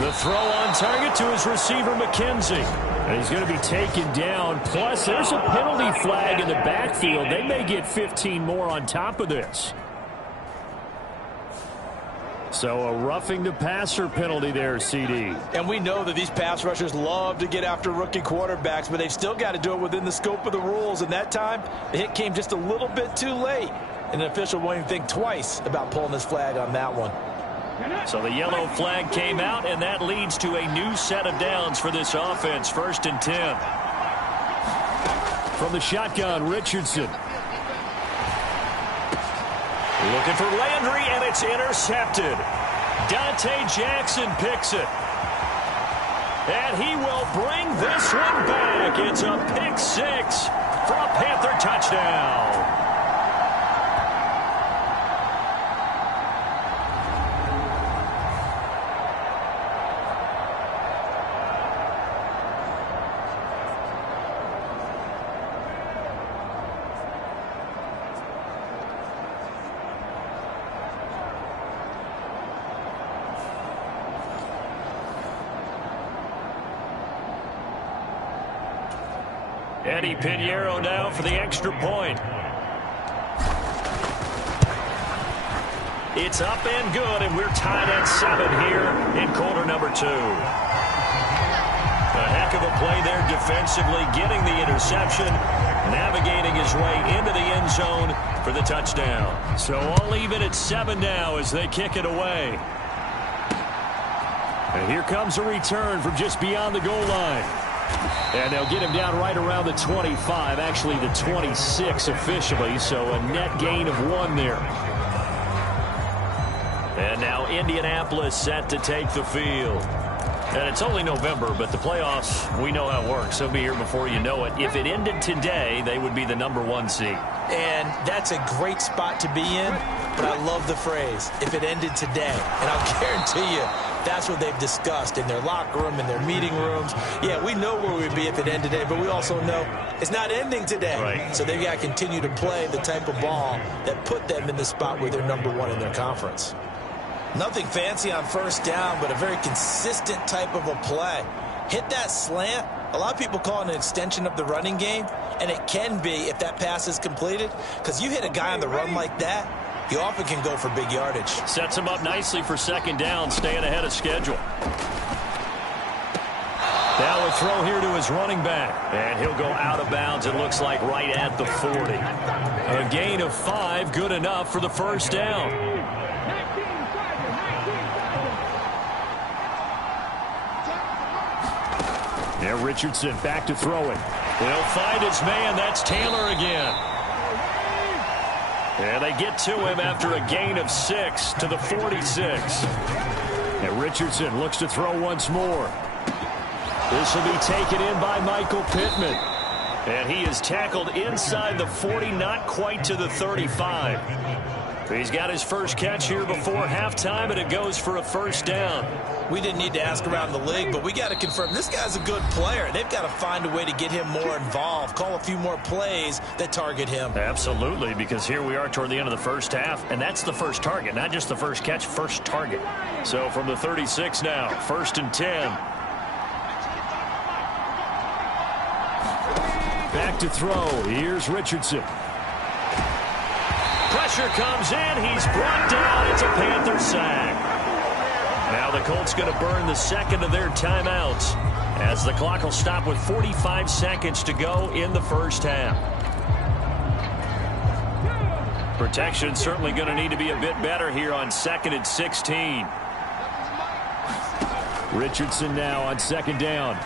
The throw on target to his receiver, McKenzie. And he's going to be taken down. Plus, there's a penalty flag in the backfield. They may get 15 more on top of this. So a roughing the passer penalty there, CD. And we know that these pass rushers love to get after rookie quarterbacks, but they've still got to do it within the scope of the rules. And that time, the hit came just a little bit too late. And an official won't even think twice about pulling his flag on that one. So the yellow flag came out, and that leads to a new set of downs for this offense. 1st and 10. From the shotgun, Richardson. Looking for Landry, and it's intercepted. Dante Jackson picks it. And he will bring this one back. It's a pick 6 for a Panther touchdown. Eddie Pinheiro now for the extra point. It's up and good, and we're tied at 7 here in quarter number 2. A heck of a play there defensively, getting the interception, navigating his way into the end zone for the touchdown. So all even at 7 now as they kick it away. And here comes a return from just beyond the goal line. And they'll get him down right around the 25, actually the 26 officially, so a net gain of 1 there. And now Indianapolis set to take the field. And it's only November, but the playoffs, we know how it works. They'll be here before you know it. If it ended today, they would be the #1 seed. And that's a great spot to be in, but I love the phrase, if it ended today. And I'll guarantee you, that's what they've discussed in their locker room, in their meeting rooms. Yeah, we know where we'd be if it ended today, but we also know it's not ending today. Right. So they've got to continue to play the type of ball that put them in the spot where they're #1 in their conference. Nothing fancy on 1st down, but a very consistent type of a play. Hit that slant. A lot of people call it an extension of the running game, and it can be if that pass is completed, because you hit a guy on the run like that, he often can go for big yardage. Sets him up nicely for 2nd down, staying ahead of schedule. Now a throw here to his running back. And he'll go out of bounds, it looks like, right at the 40. A gain of 5, good enough for the 1st down. Now Richardson back to throw it. They'll find his man. That's Taylor again. And they get to him after a gain of 6 to the 46. And Richardson looks to throw once more. This will be taken in by Michael Pittman. And he is tackled inside the 40, not quite to the 35. He's got his first catch here before halftime, and it goes for a 1st down. We didn't need to ask around the league, but we got to confirm this guy's a good player. They've got to find a way to get him more involved, call a few more plays that target him. Absolutely, because here we are toward the end of the 1st half, and that's the first target, not just the first catch, first target. So from the 36 now, 1st and 10. Back to throw. Here's Richardson. Pressure comes in. He's brought down. It's a Panther sack. Now the Colts going to burn the 2nd of their timeouts as the clock will stop with 45 seconds to go in the 1st half. Protection certainly going to need to be a bit better here on 2nd and 16. Richardson now on 2nd down.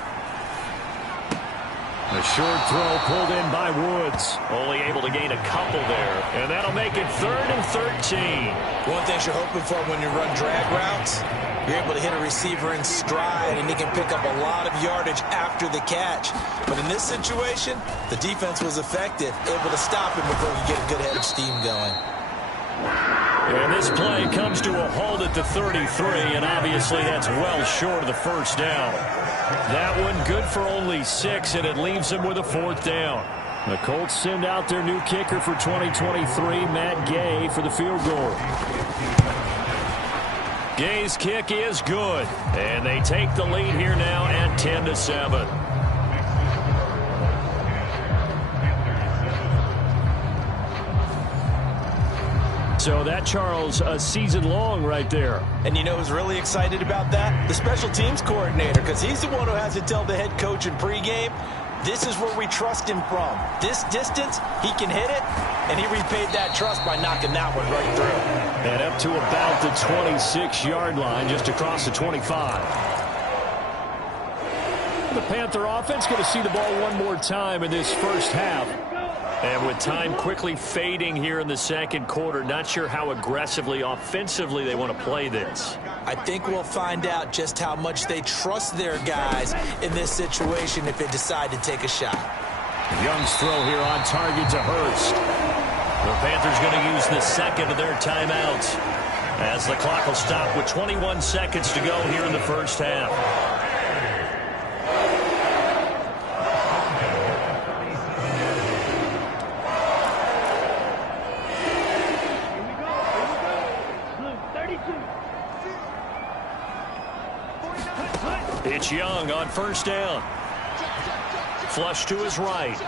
A short throw pulled in by Woods. Only able to gain a couple there. And that'll make it 3rd and 13. One thing you're hoping for when you run drag routes, you're able to hit a receiver in stride, and he can pick up a lot of yardage after the catch. But in this situation, the defense was effective, able to stop him before you get a good head of steam going. And this play comes to a halt at the 33, and obviously that's well short of the 1st down. That one good for only 6, and it leaves them with a 4th down. The Colts send out their new kicker for 2023, Matt Gay, for the field goal. Gay's kick is good. And they take the lead here now at 10-7. So that, Charles, a season long right there. And you know who's really excited about that? The special teams coordinator, because he's the one who has to tell the head coach in pregame, this is where we trust him from. This distance, he can hit it, and he repaid that trust by knocking that one right through. And up to about the 26-yard line, just across the 25. The Panther offense going to see the ball one more time in this first half. And with time quickly fading here in the second quarter, not sure how aggressively, offensively they want to play this. I think we'll find out just how much they trust their guys in this situation if they decide to take a shot. Young's throw here on target to Hurst. The Panthers going to use the second of their timeouts as the clock will stop with 21 seconds to go here in the first half. It's Young on first down. Flush to his right.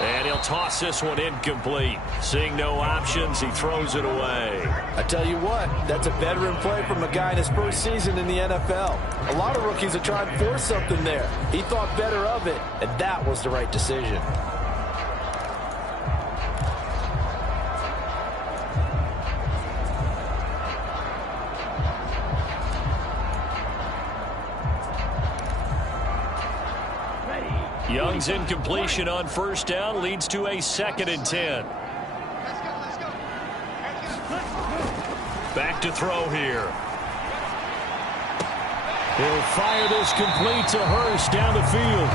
And he'll toss this one incomplete. Seeing no options, he throws it away. I tell you what, that's a veteran play from a guy in his first season in the NFL. A lot of rookies are trying to force something there. He thought better of it, and that was the right decision. Young's incompletion on first down leads to a 2nd and 10. Back to throw here. He'll fire this complete to Hurst down the field.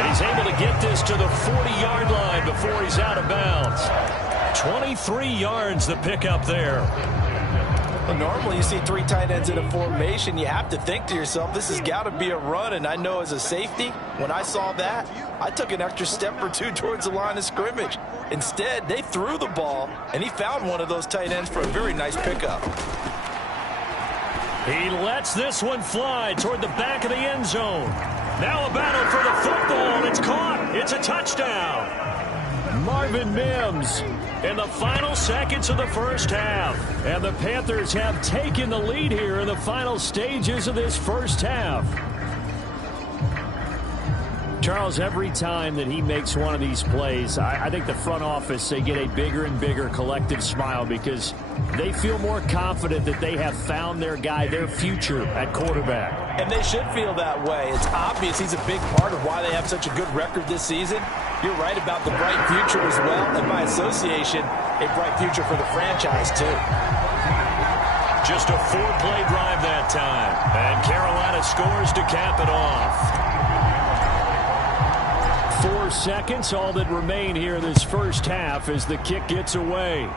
And he's able to get this to the 40-yard line before he's out of bounds. 23 yards the pickup there. Well, normally you see three tight ends in a formation. You have to think to yourself, this has got to be a run. And I know as a safety, when I saw that, I took an extra step or two towards the line of scrimmage. Instead, they threw the ball, and he found one of those tight ends for a very nice pickup. He lets this one fly toward the back of the end zone. Now a battle for the football. It's caught. It's a touchdown. Marvin Mims in the final seconds of the first half. And the Panthers have taken the lead here in the final stages of this first half. Charles, every time that he makes one of these plays, I think the front office, they get a bigger and bigger collective smile because they feel more confident that they have found their guy, their future at quarterback. And they should feel that way. It's obvious he's a big part of why they have such a good record this season. You're right about the bright future as well, and by association, a bright future for the franchise too. Just a 4-play drive that time, and Carolina scores to cap it off. 4 seconds, all that remain here in this first half as the kick gets away.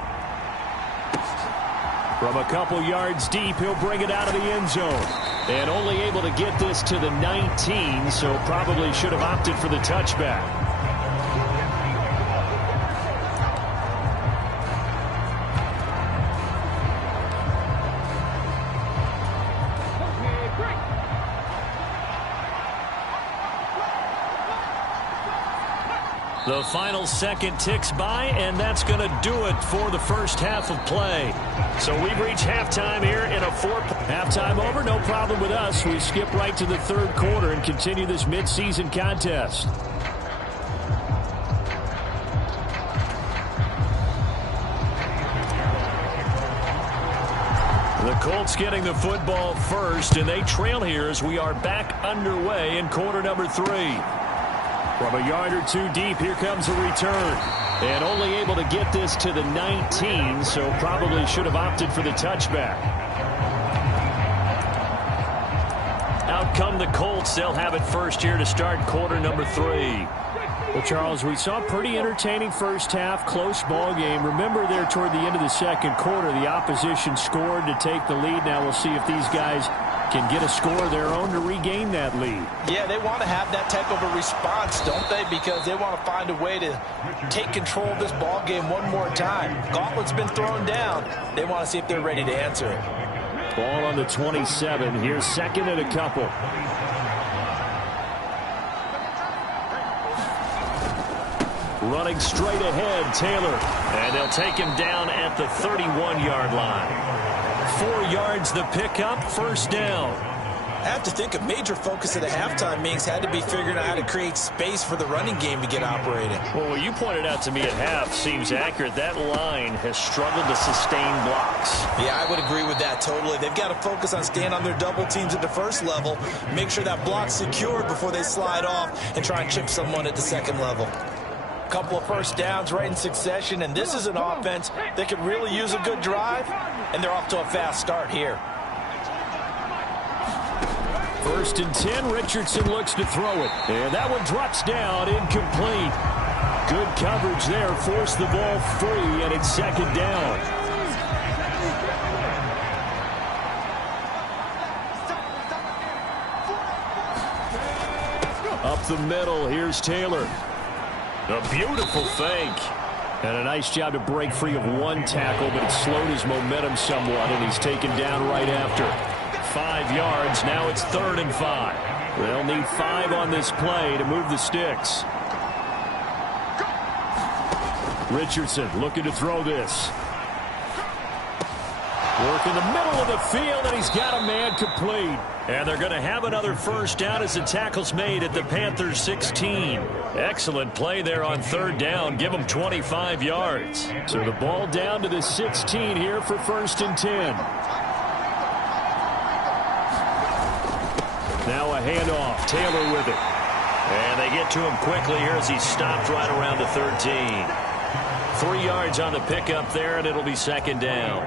From a couple yards deep, he'll bring it out of the end zone. And only able to get this to the 19, so probably should have opted for the touchback. The final second ticks by, and that's going to do it for the first half of play. So we've reached halftime here in a 4. Halftime over, no problem with us. We skip right to the third quarter and continue this midseason contest. The Colts getting the football first, and they trail here as we are back underway in quarter number 3. From a yard or two deep, here comes a return. And only able to get this to the 19, so probably should have opted for the touchback. Out come the Colts. They'll have it first here to start quarter number 3. Well, Charles, we saw a pretty entertaining first half, close ball game. Remember there toward the end of the second quarter, the opposition scored to take the lead. Now we'll see if these guys can get a score of their own to regain that lead. Yeah, they want to have that type of a response, don't they? Because they want to find a way to take control of this ball game one more time. Gauntlet's been thrown down. They want to see if they're ready to answer it. Ball on the 27. Here's second and a couple. Running straight ahead, Taylor. And they'll take him down at the 31-yard line. 4 yards the pickup, first down. I have to think a major focus at the halftime meetings had to be figuring out how to create space for the running game to get operating. Well, what you pointed out to me at half seems accurate. That line has struggled to sustain blocks. Yeah, I would agree with that totally. They've got to focus on staying on their double teams at the first level, make sure that block's secured before they slide off and try and chip someone at the second level. Couple of first downs right in succession, and this is an offense that could really use a good drive, and they're off to a fast start here. First and 10, Richardson looks to throw it. And that one drops down, incomplete. Good coverage there, forced the ball free, and it's second down. Up the middle, here's Taylor. A beautiful fake. And a nice job to break free of one tackle, but it slowed his momentum somewhat, and he's taken down right after. 5 yards, now it's 3rd and 5. They'll need 5 on this play to move the sticks. Richardson looking to throw this. Work in the middle of the field, and he's got a man complete. And they're going to have another first down as the tackle's made at the Panthers' 16. Excellent play there on 3rd down. Give them 25 yards. So the ball down to the 16 here for 1st and 10. Now a handoff. Taylor with it. And they get to him quickly here as he's stopped right around the 13. 3 yards on the pickup there, and it'll be second down.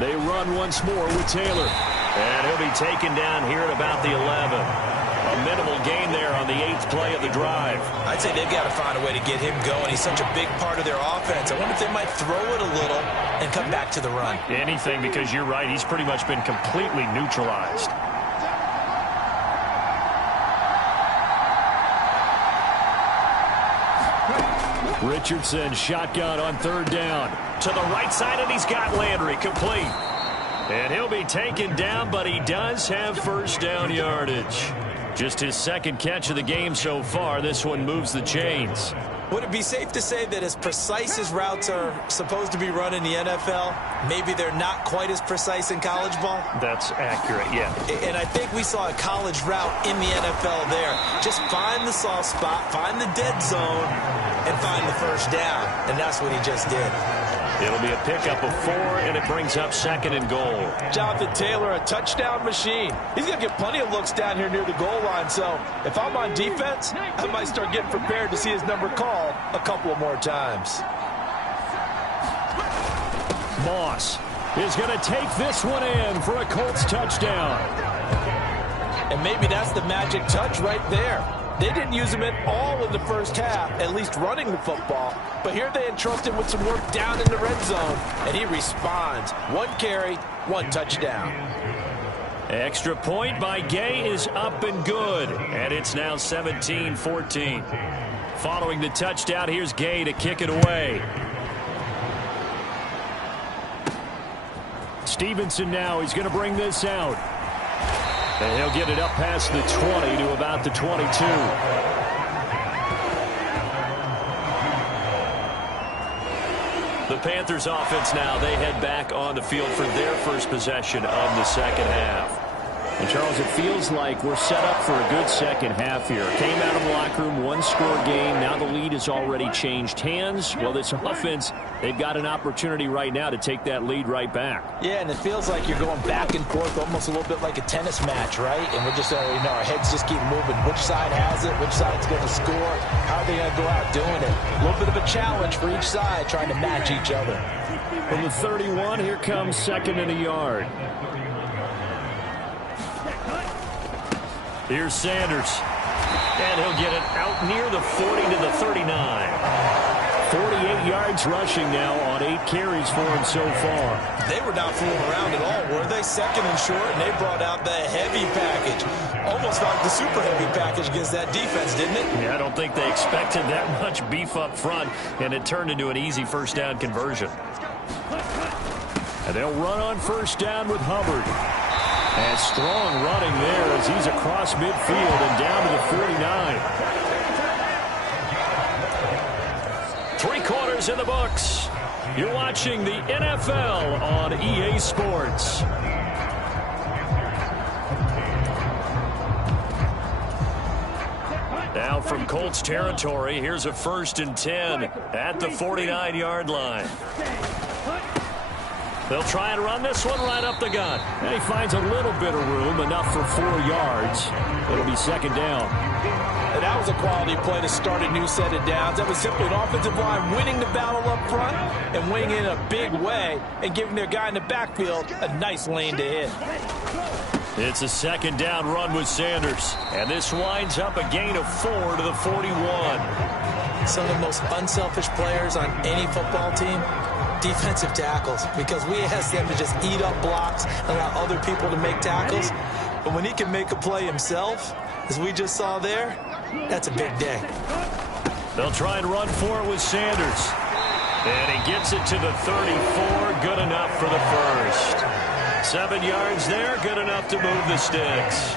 They run once more with Taylor. And he'll be taken down here at about the 11. A minimal gain there on the 8th play of the drive. I'd say they've got to find a way to get him going. He's such a big part of their offense. I wonder if they might throw it a little and come back to the run. Anything, because you're right. He's pretty much been completely neutralized. Richardson, shotgun on 3rd down. To the right side, and he's got Landry complete. And he'll be taken down, but he does have first down yardage. Just his 2nd catch of the game so far. This one moves the chains. Would it be safe to say that as precise as routes are supposed to be run in the NFL, maybe they're not quite as precise in college ball? That's accurate, yeah. And I think we saw a college route in the NFL there. Just find the soft spot, find the dead zone, and find the first down. And that's what he just did. It'll be a pickup of 4, and it brings up 2nd and goal. Jonathan Taylor, a touchdown machine. He's going to get plenty of looks down here near the goal line. So if I'm on defense, I might start getting prepared to see his number called a couple of more times. Moss is going to take this one in for a Colts touchdown. And maybe that's the magic touch right there. They didn't use him at all in the first half, at least running the football. But here they entrust him with some work down in the red zone, and he responds. 1 carry, 1 touchdown. Extra point by Gay is up and good. And it's now 17-14. Following the touchdown, here's Gay to kick it away. Stevenson now, he's going to bring this out. And he'll get it up past the 20 to about the 22. The Panthers offense now, they head back on the field for their first possession of the 2nd half. And, Charles, it feels like we're set up for a good second half here. Came out of the locker room, 1-score game. Now the lead has already changed hands. Well, this offense, they've got an opportunity right now to take that lead right back. Yeah, and it feels like you're going back and forth almost a little bit like a tennis match, right? And we're just, our heads just keep moving. Which side has it? Which side's going to score? How are they going to go out doing it? A little bit of a challenge for each side trying to match each other. From the 31, here comes 2nd and a yard. Here's Sanders. And he'll get it out near the 40 to the 39. 48 yards rushing now on 8 carries for him so far. They were not fooling around at all, were they? Second and short, and they brought out the heavy package. Almost like the super heavy package against that defense, didn't it? Yeah, I don't think they expected that much beef up front, and it turned into an easy first down conversion. And they'll run on first down with Hubbard. And strong running there as he's across midfield and down to the 49. 3 quarters in the books. You're watching the NFL on EA Sports. Now from Colts territory, here's a 1st and 10 at the 49-yard line. They'll try and run this one right up the gut. And he finds a little bit of room, enough for 4 yards. It'll be 2nd down. And that was a quality play to start a new set of downs. That was simply an offensive line winning the battle up front and winning in a big way and giving their guy in the backfield a nice lane to hit. It's a 2nd down run with Sanders. And this winds up a gain of 4 to the 41. Some of the most unselfish players on any football team, defensive tackles, because we ask them to just eat up blocks and allow other people to make tackles. But when he can make a play himself, as we just saw there, that's a big day. They'll try and run for it with Sanders. And he gets it to the 34. Good enough for the first. 7 yards there. Good enough to move the sticks.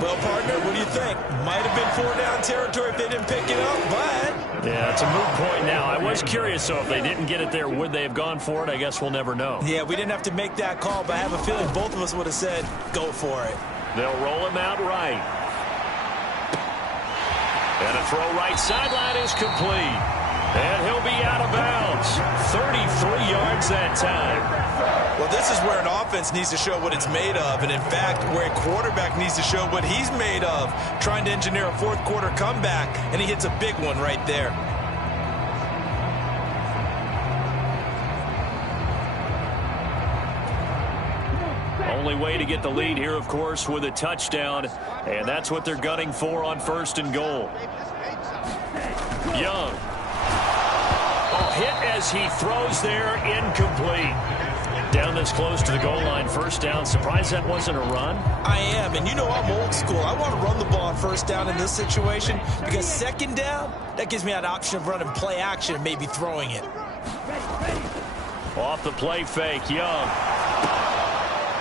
Well, partner, what do you think? Might have been 4-down territory if they didn't pick it up, but... Yeah, it's a moot point now. I was curious, so if they didn't get it there, would they have gone for it? I guess we'll never know. Yeah, we didn't have to make that call, but I have a feeling both of us would have said, go for it. They'll roll him out right. And a throw right sideline is complete. And he'll be out of bounds. 33 yards that time. Well, this is where an offense needs to show what it's made of, and in fact, where a quarterback needs to show what he's made of, trying to engineer a 4th quarter comeback, and he hits a big one right there. Only way to get the lead here, of course, with a touchdown, and that's what they're gunning for on 1st and goal. Young. Oh, hit as he throws there, incomplete. Down this close to the goal line, 1st down. Surprised that wasn't a run? I am, and you know I'm old school. I want to run the ball on 1st down in this situation because 2nd down, that gives me an option of running play action and maybe throwing it. Off the play fake, Young.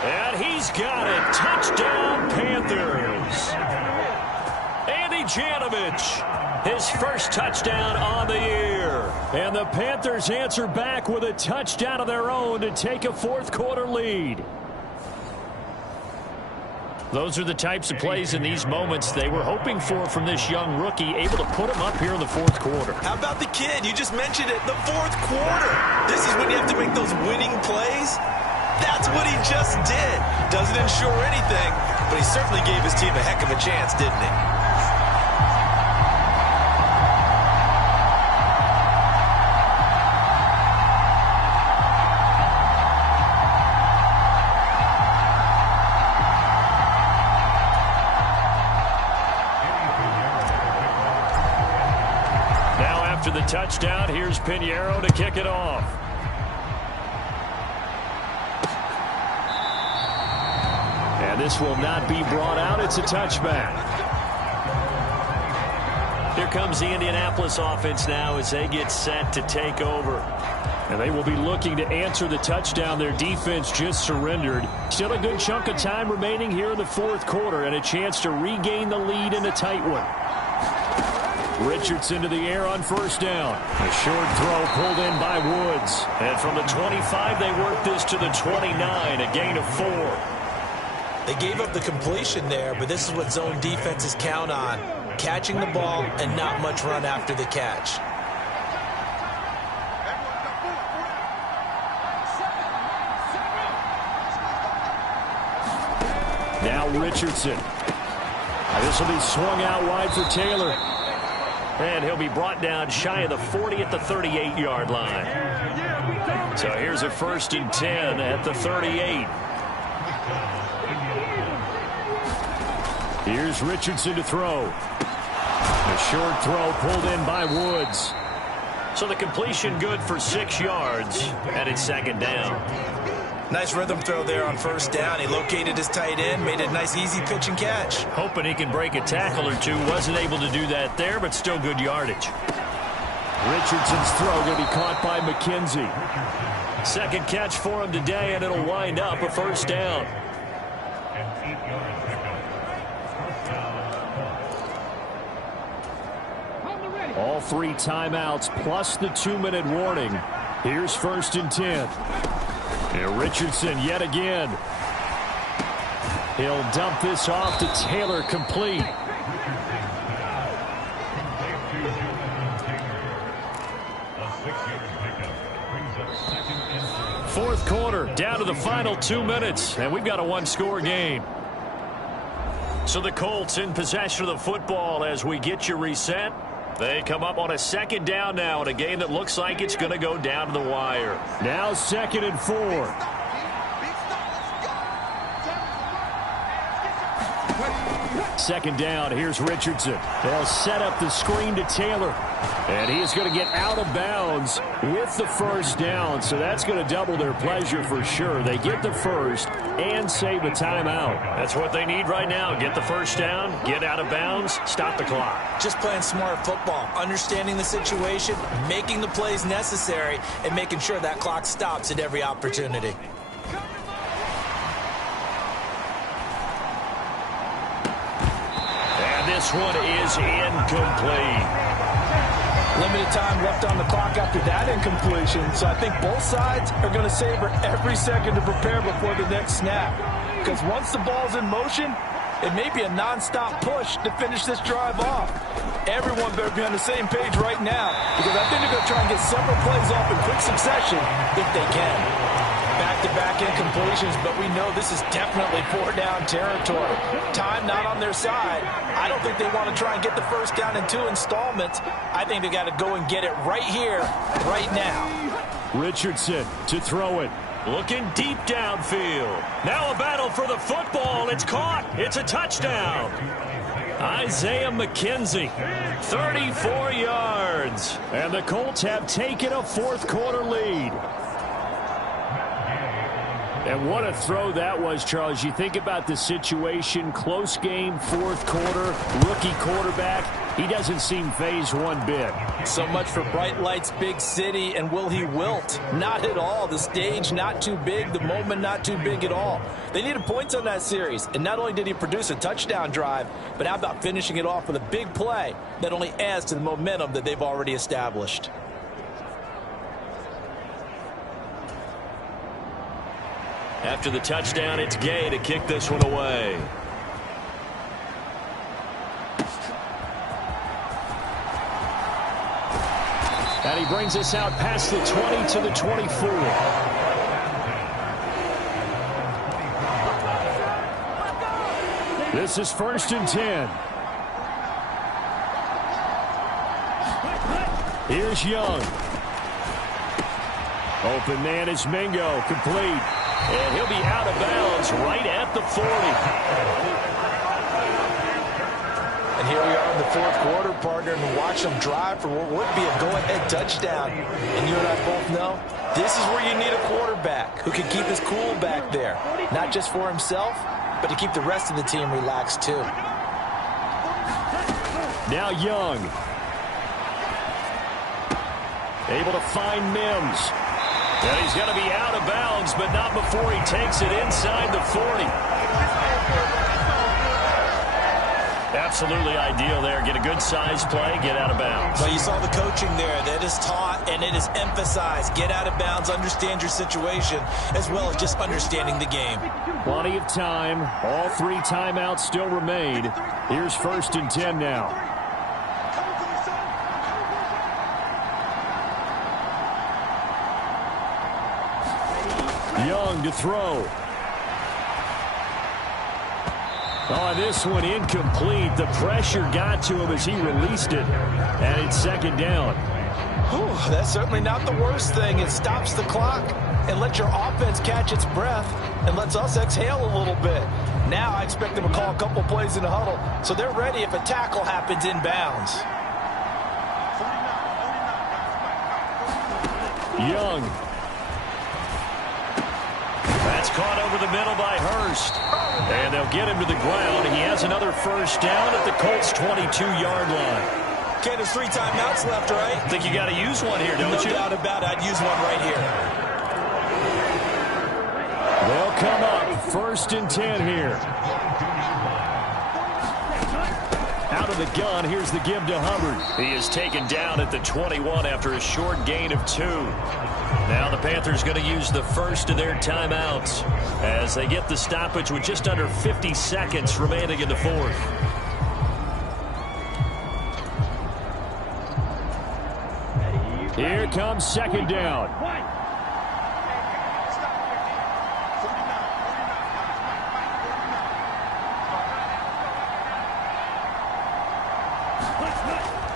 And he's got it. Touchdown, Panthers. Andy Janovich. His first touchdown on the year. And the Panthers answer back with a touchdown of their own to take a 4th quarter lead. Those are the types of plays in these moments they were hoping for from this young rookie, able to put him up here in the 4th quarter. How about the kid? You just mentioned it, the 4th quarter. This is when you have to make those winning plays. That's what he just did. Doesn't ensure anything, but he certainly gave his team a heck of a chance, didn't he? After the touchdown, here's Pinheiro to kick it off. And this will not be brought out. It's a touchback. Here comes the Indianapolis offense now as they get set to take over. And they will be looking to answer the touchdown their defense just surrendered. Still a good chunk of time remaining here in the 4th quarter and a chance to regain the lead in a tight one. Richardson to the air on 1st down. A short throw pulled in by Woods. And from the 25, they work this to the 29, a gain of 4. They gave up the completion there, but this is what zone defenses count on. Catching the ball and not much run after the catch. Now Richardson. This will be swung out wide for Taylor. And he'll be brought down shy of the 40 at the 38-yard line. So here's a 1st and 10 at the 38. Here's Richardson to throw. A short throw pulled in by Woods. So the completion good for 6 yards, and it's second down. Nice rhythm throw there on first down. He located his tight end, made it a nice easy pitch and catch. Hoping he can break a tackle or two. Wasn't able to do that there, but still good yardage. Richardson's throw going to be caught by McKenzie. Second catch for him today, and it'll wind up a first down. All 3 timeouts plus the 2-minute warning. Here's 1st and 10. And Richardson yet again. He'll dump this off to Taylor, complete. Fourth quarter, down to the final 2 minutes, and we've got a 1-score game. So the Colts in possession of the football as we get you reset. They come up on a second down now in a game that looks like it's going to go down to the wire. Now 2nd and 4. Second down, here's Richardson. They'll set up the screen to Taylor. And he is going to get out of bounds with the first down. So that's going to double their pleasure for sure. They get the first and save a timeout. That's what they need right now. Get the first down, get out of bounds, stop the clock. Just playing smart football, understanding the situation, making the plays necessary, and making sure that clock stops at every opportunity. This one is incomplete. Limited time left on the clock after that incompletion, so I think both sides are going to savor every second to prepare before the next snap. Because once the ball's in motion, it may be a non-stop push to finish this drive off. Everyone better be on the same page right now, because I think they're going to try and get several plays off in quick succession if they can. Back-to-back incompletions, but we know this is definitely 4-down territory. Time not on their side. I don't think they want to try and get the first down in 2 installments. I think they got to go and get it right here, right now. Richardson to throw it. Looking deep downfield. Now a battle for the football. It's caught. It's a touchdown. Isaiah McKenzie, 34 yards. And the Colts have taken a fourth quarter lead. And what a throw that was, Charles. You think about the situation, close game, fourth quarter, rookie quarterback. He doesn't seem phased one bit. So much for bright lights, big city, and will he wilt? Not at all. The stage not too big, the moment not too big at all. They needed points on that series, and not only did he produce a touchdown drive, but how about finishing it off with a big play that only adds to the momentum that they've already established. After the touchdown, it's Gay to kick this one away. And he brings us out past the 20 to the 24. This is 1st and 10. Here's Young. Open man is Mingo, complete. And he'll be out of bounds right at the 40. And here we are in the fourth quarter, partner, and watch them drive for what would be a go-ahead touchdown. And you and I both know this is where you need a quarterback who can keep his cool back there, not just for himself, but to keep the rest of the team relaxed too. Now Young. Able to find Mims. And he's going to be out of bounds, but not before he takes it inside the 40. Absolutely ideal there. Get a good size play, get out of bounds. Well, you saw the coaching there. That is taught and it is emphasized. Get out of bounds, understand your situation, as well as just understanding the game. Plenty of time. All 3 timeouts still remain. Here's 1st and 10 now. Young to throw. Oh, this one incomplete. The pressure got to him as he released it. And it's 2nd down. Whew, that's certainly not the worst thing. It stops the clock and lets your offense catch its breath and lets us exhale a little bit. Now I expect them to call a couple plays in the huddle so they're ready if a tackle happens inbounds. Young. That's caught over the middle by Hurst. And they'll get him to the ground. He has another first down at the Colts' 22-yard line. Okay, there's 3 timeouts left, right? I think you got to use one here, don't you? No doubt about it. I'd use one right here. They'll come up 1st and 10 here. Out of the gun, here's the give to Hubbard. He is taken down at the 21 after a short gain of 2. Now the Panthers going to use the first of their timeouts as they get the stoppage with just under 50 seconds remaining in the 4th. Here comes 2nd down.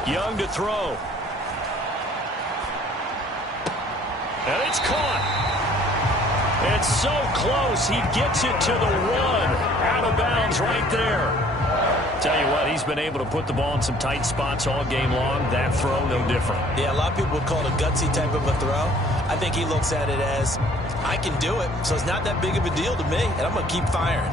Young to throw. And it's caught. It's so close. He gets it to the 1. Out of bounds right there. Tell you what, he's been able to put the ball in some tight spots all game long. That throw, no different. Yeah, a lot of people would call it a gutsy type of a throw. I think he looks at it as, I can do it, so it's not that big of a deal to me, and I'm going to keep firing.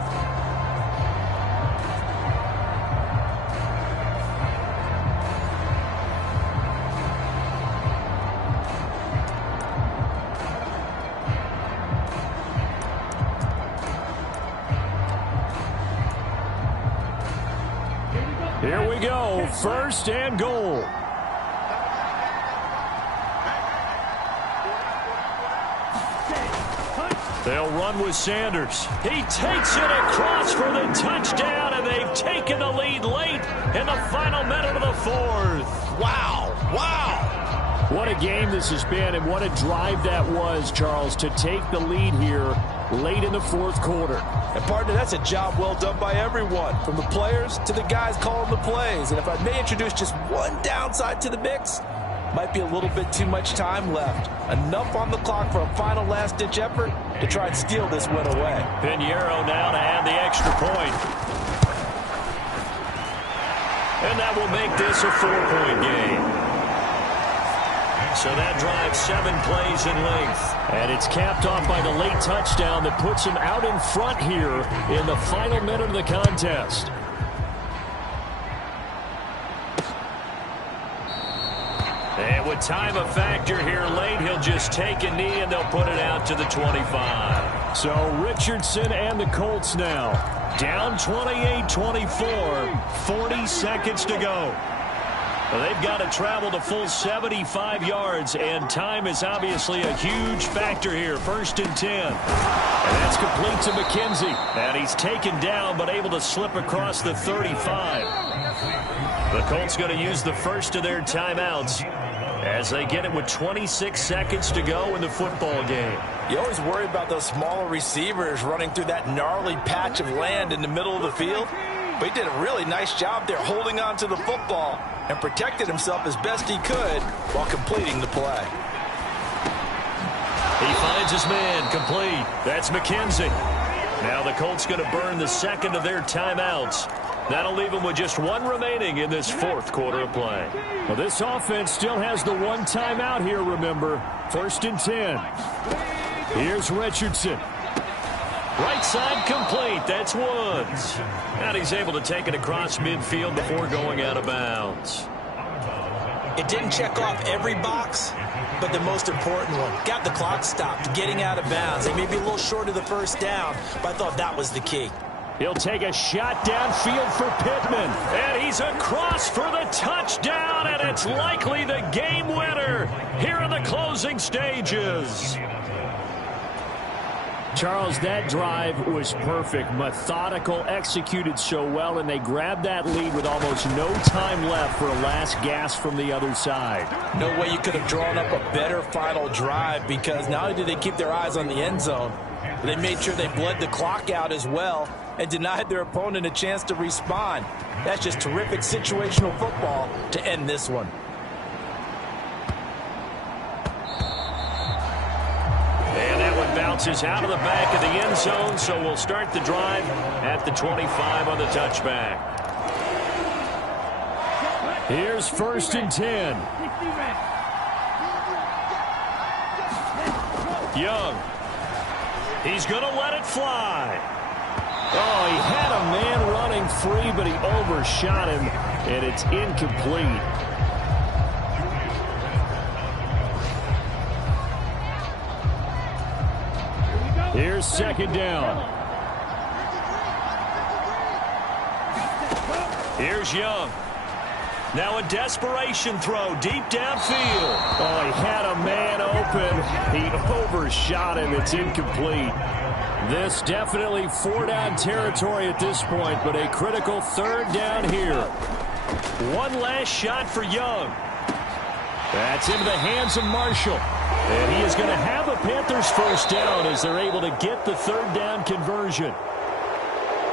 Here we go, 1st and goal. They'll run with Sanders. He takes it across for the touchdown, and they've taken the lead late in the final minute of the 4th. Wow, wow. What a game this has been, and what a drive that was, Charles, to take the lead here late in the 4th quarter. And, partner, that's a job well done by everyone, from the players to the guys calling the plays. And if I may introduce just one downside to the mix, might be a little bit too much time left. Enough on the clock for a final last-ditch effort to try and steal this win away. Pinheiro now to add the extra point. And that will make this a 4-point game. So that drives 7 plays in length. And it's capped off by the late touchdown that puts him out in front here in the final minute of the contest. And with time a factor here late, he'll just take a knee and they'll put it out to the 25. So Richardson and the Colts now down 28-24, 40 seconds to go. Well, they've got to travel the full 75 yards, and time is obviously a huge factor here. 1st and 10. And that's complete to McKenzie. And he's taken down, but able to slip across the 35. The Colts going to use the first of their timeouts as they get it with 26 seconds to go in the football game. You always worry about those smaller receivers running through that gnarly patch of land in the middle of the field. But he did a really nice job there holding on to the football and protected himself as best he could while completing the play. He finds his man complete. That's McKenzie. Now the Colts going to burn the second of their timeouts. That'll leave them with just 1 remaining in this 4th quarter of play. Well, this offense still has the 1 timeout here, remember. 1st and 10. Here's Richardson. Right side complete. That's Woods. And he's able to take it across midfield before going out of bounds. It didn't check off every box, but the most important one. Got the clock stopped, getting out of bounds. They may be a little short of the first down, but I thought that was the key. He'll take a shot downfield for Pittman. And he's across for the touchdown, and it's likely the game winner here in the closing stages. Charles, that drive was perfect, methodical, executed so well, and they grabbed that lead with almost no time left for a last gasp from the other side. No way you could have drawn up a better final drive, because not only did they keep their eyes on the end zone, but they made sure they bled the clock out as well and denied their opponent a chance to respond. That's just terrific situational football to end this one. Bounces out of the back of the end zone, so we'll start the drive at the 25 on the touchback. Here's 1st and 10. Young. He's going to let it fly. Oh, he had a man running free, but he overshot him, and it's incomplete. Here's second down. Here's Young. Now a desperation throw deep downfield. Oh, he had a man open. He overshot him. It's incomplete. This definitely four-down territory at this point, but a critical third down here. One last shot for Young. That's into the hands of Marshall. And he is going to have a Panthers first down as they're able to get the third down conversion.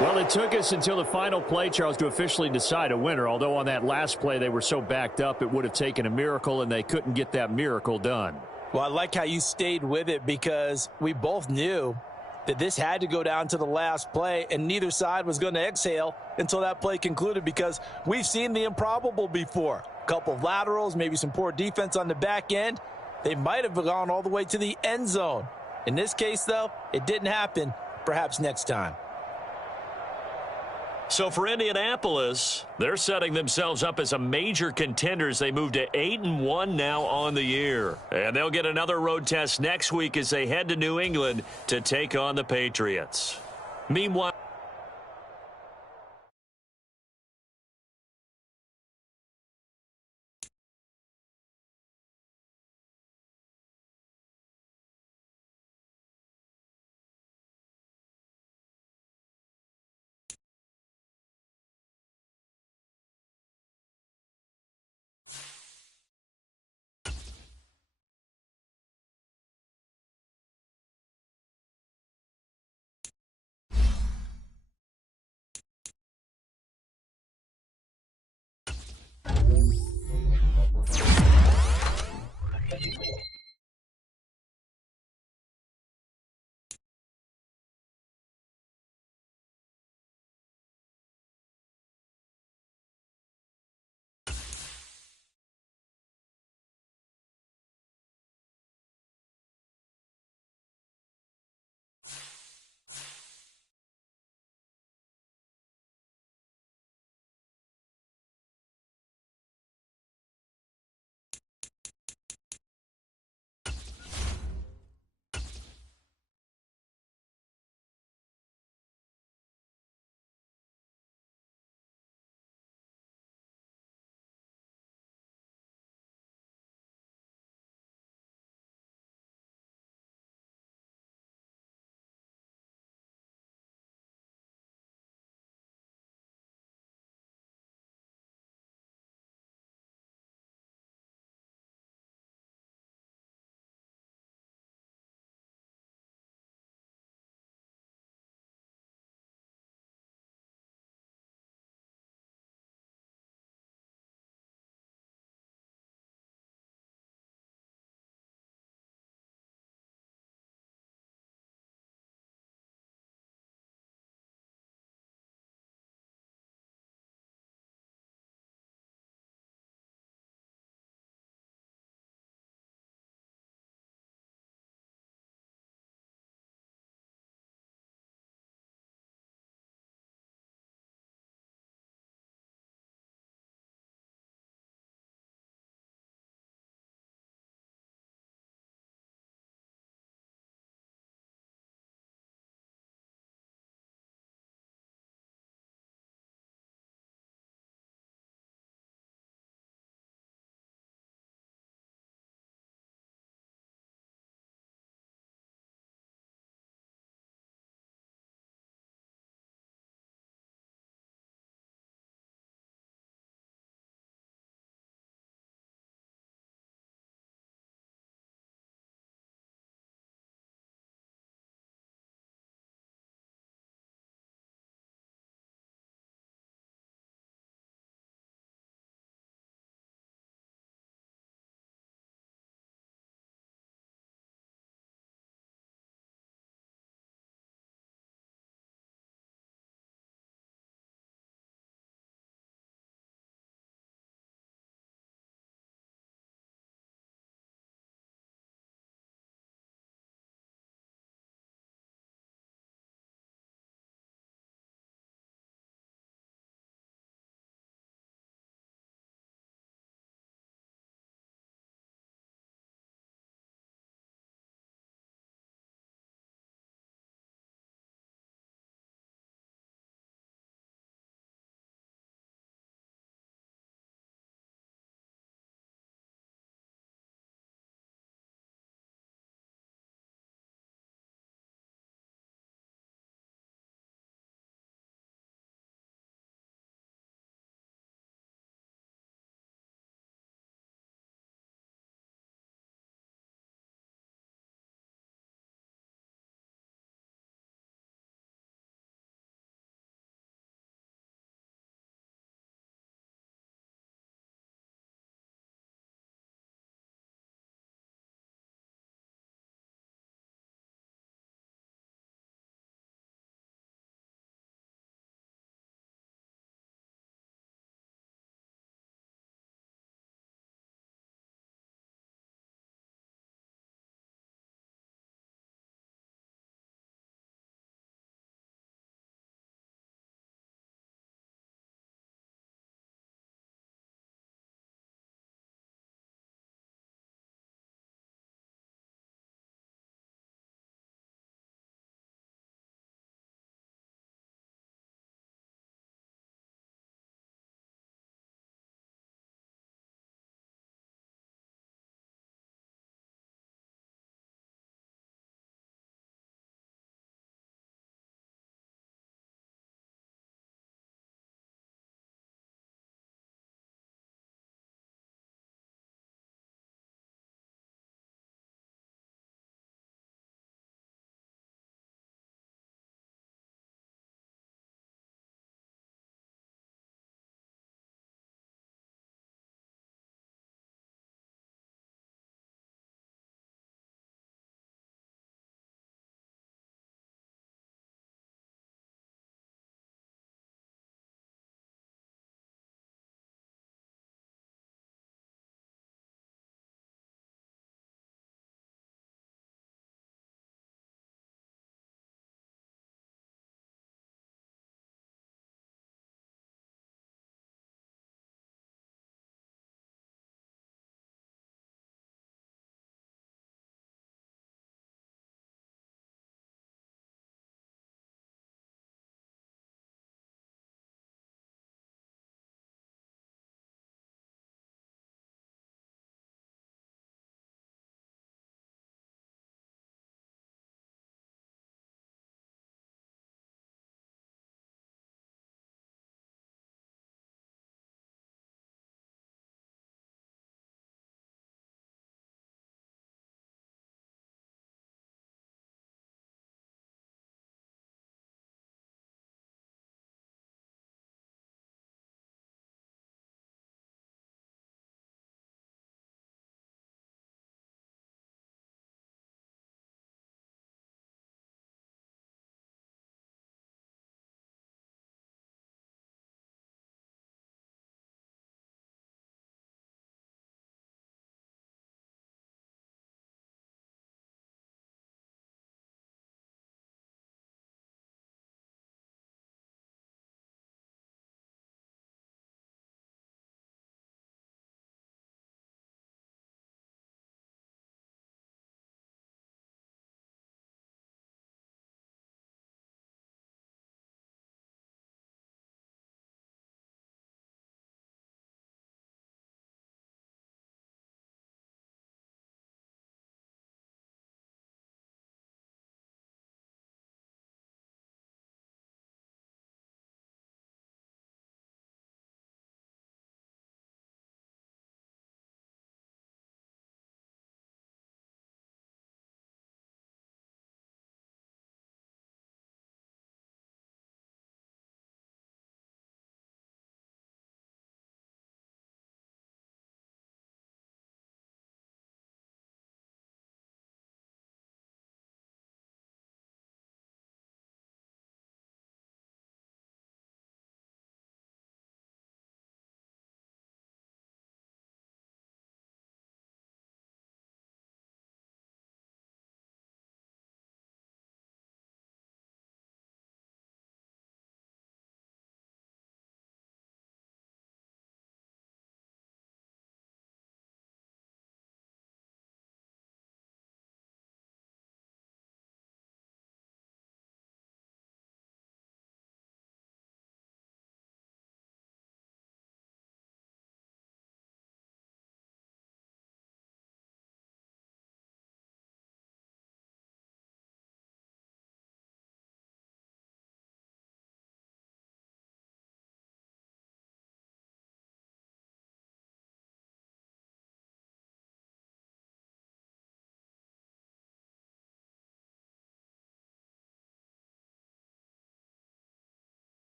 Well, it took us until the final play, Charles, to officially decide a winner, although on that last play they were so backed up it would have taken a miracle, and they couldn't get that miracle done. Well, I like how you stayed with it because we both knew that this had to go down to the last play, and neither side was going to exhale until that play concluded because we've seen the improbable before. A couple of laterals, maybe some poor defense on the back end. They might have gone all the way to the end zone. In this case, though, it didn't happen. Perhaps next time. So for Indianapolis, they're setting themselves up as a major contender as they move to 8-1 now on the year. And they'll get another road test next week as they head to New England to take on the Patriots. Meanwhile,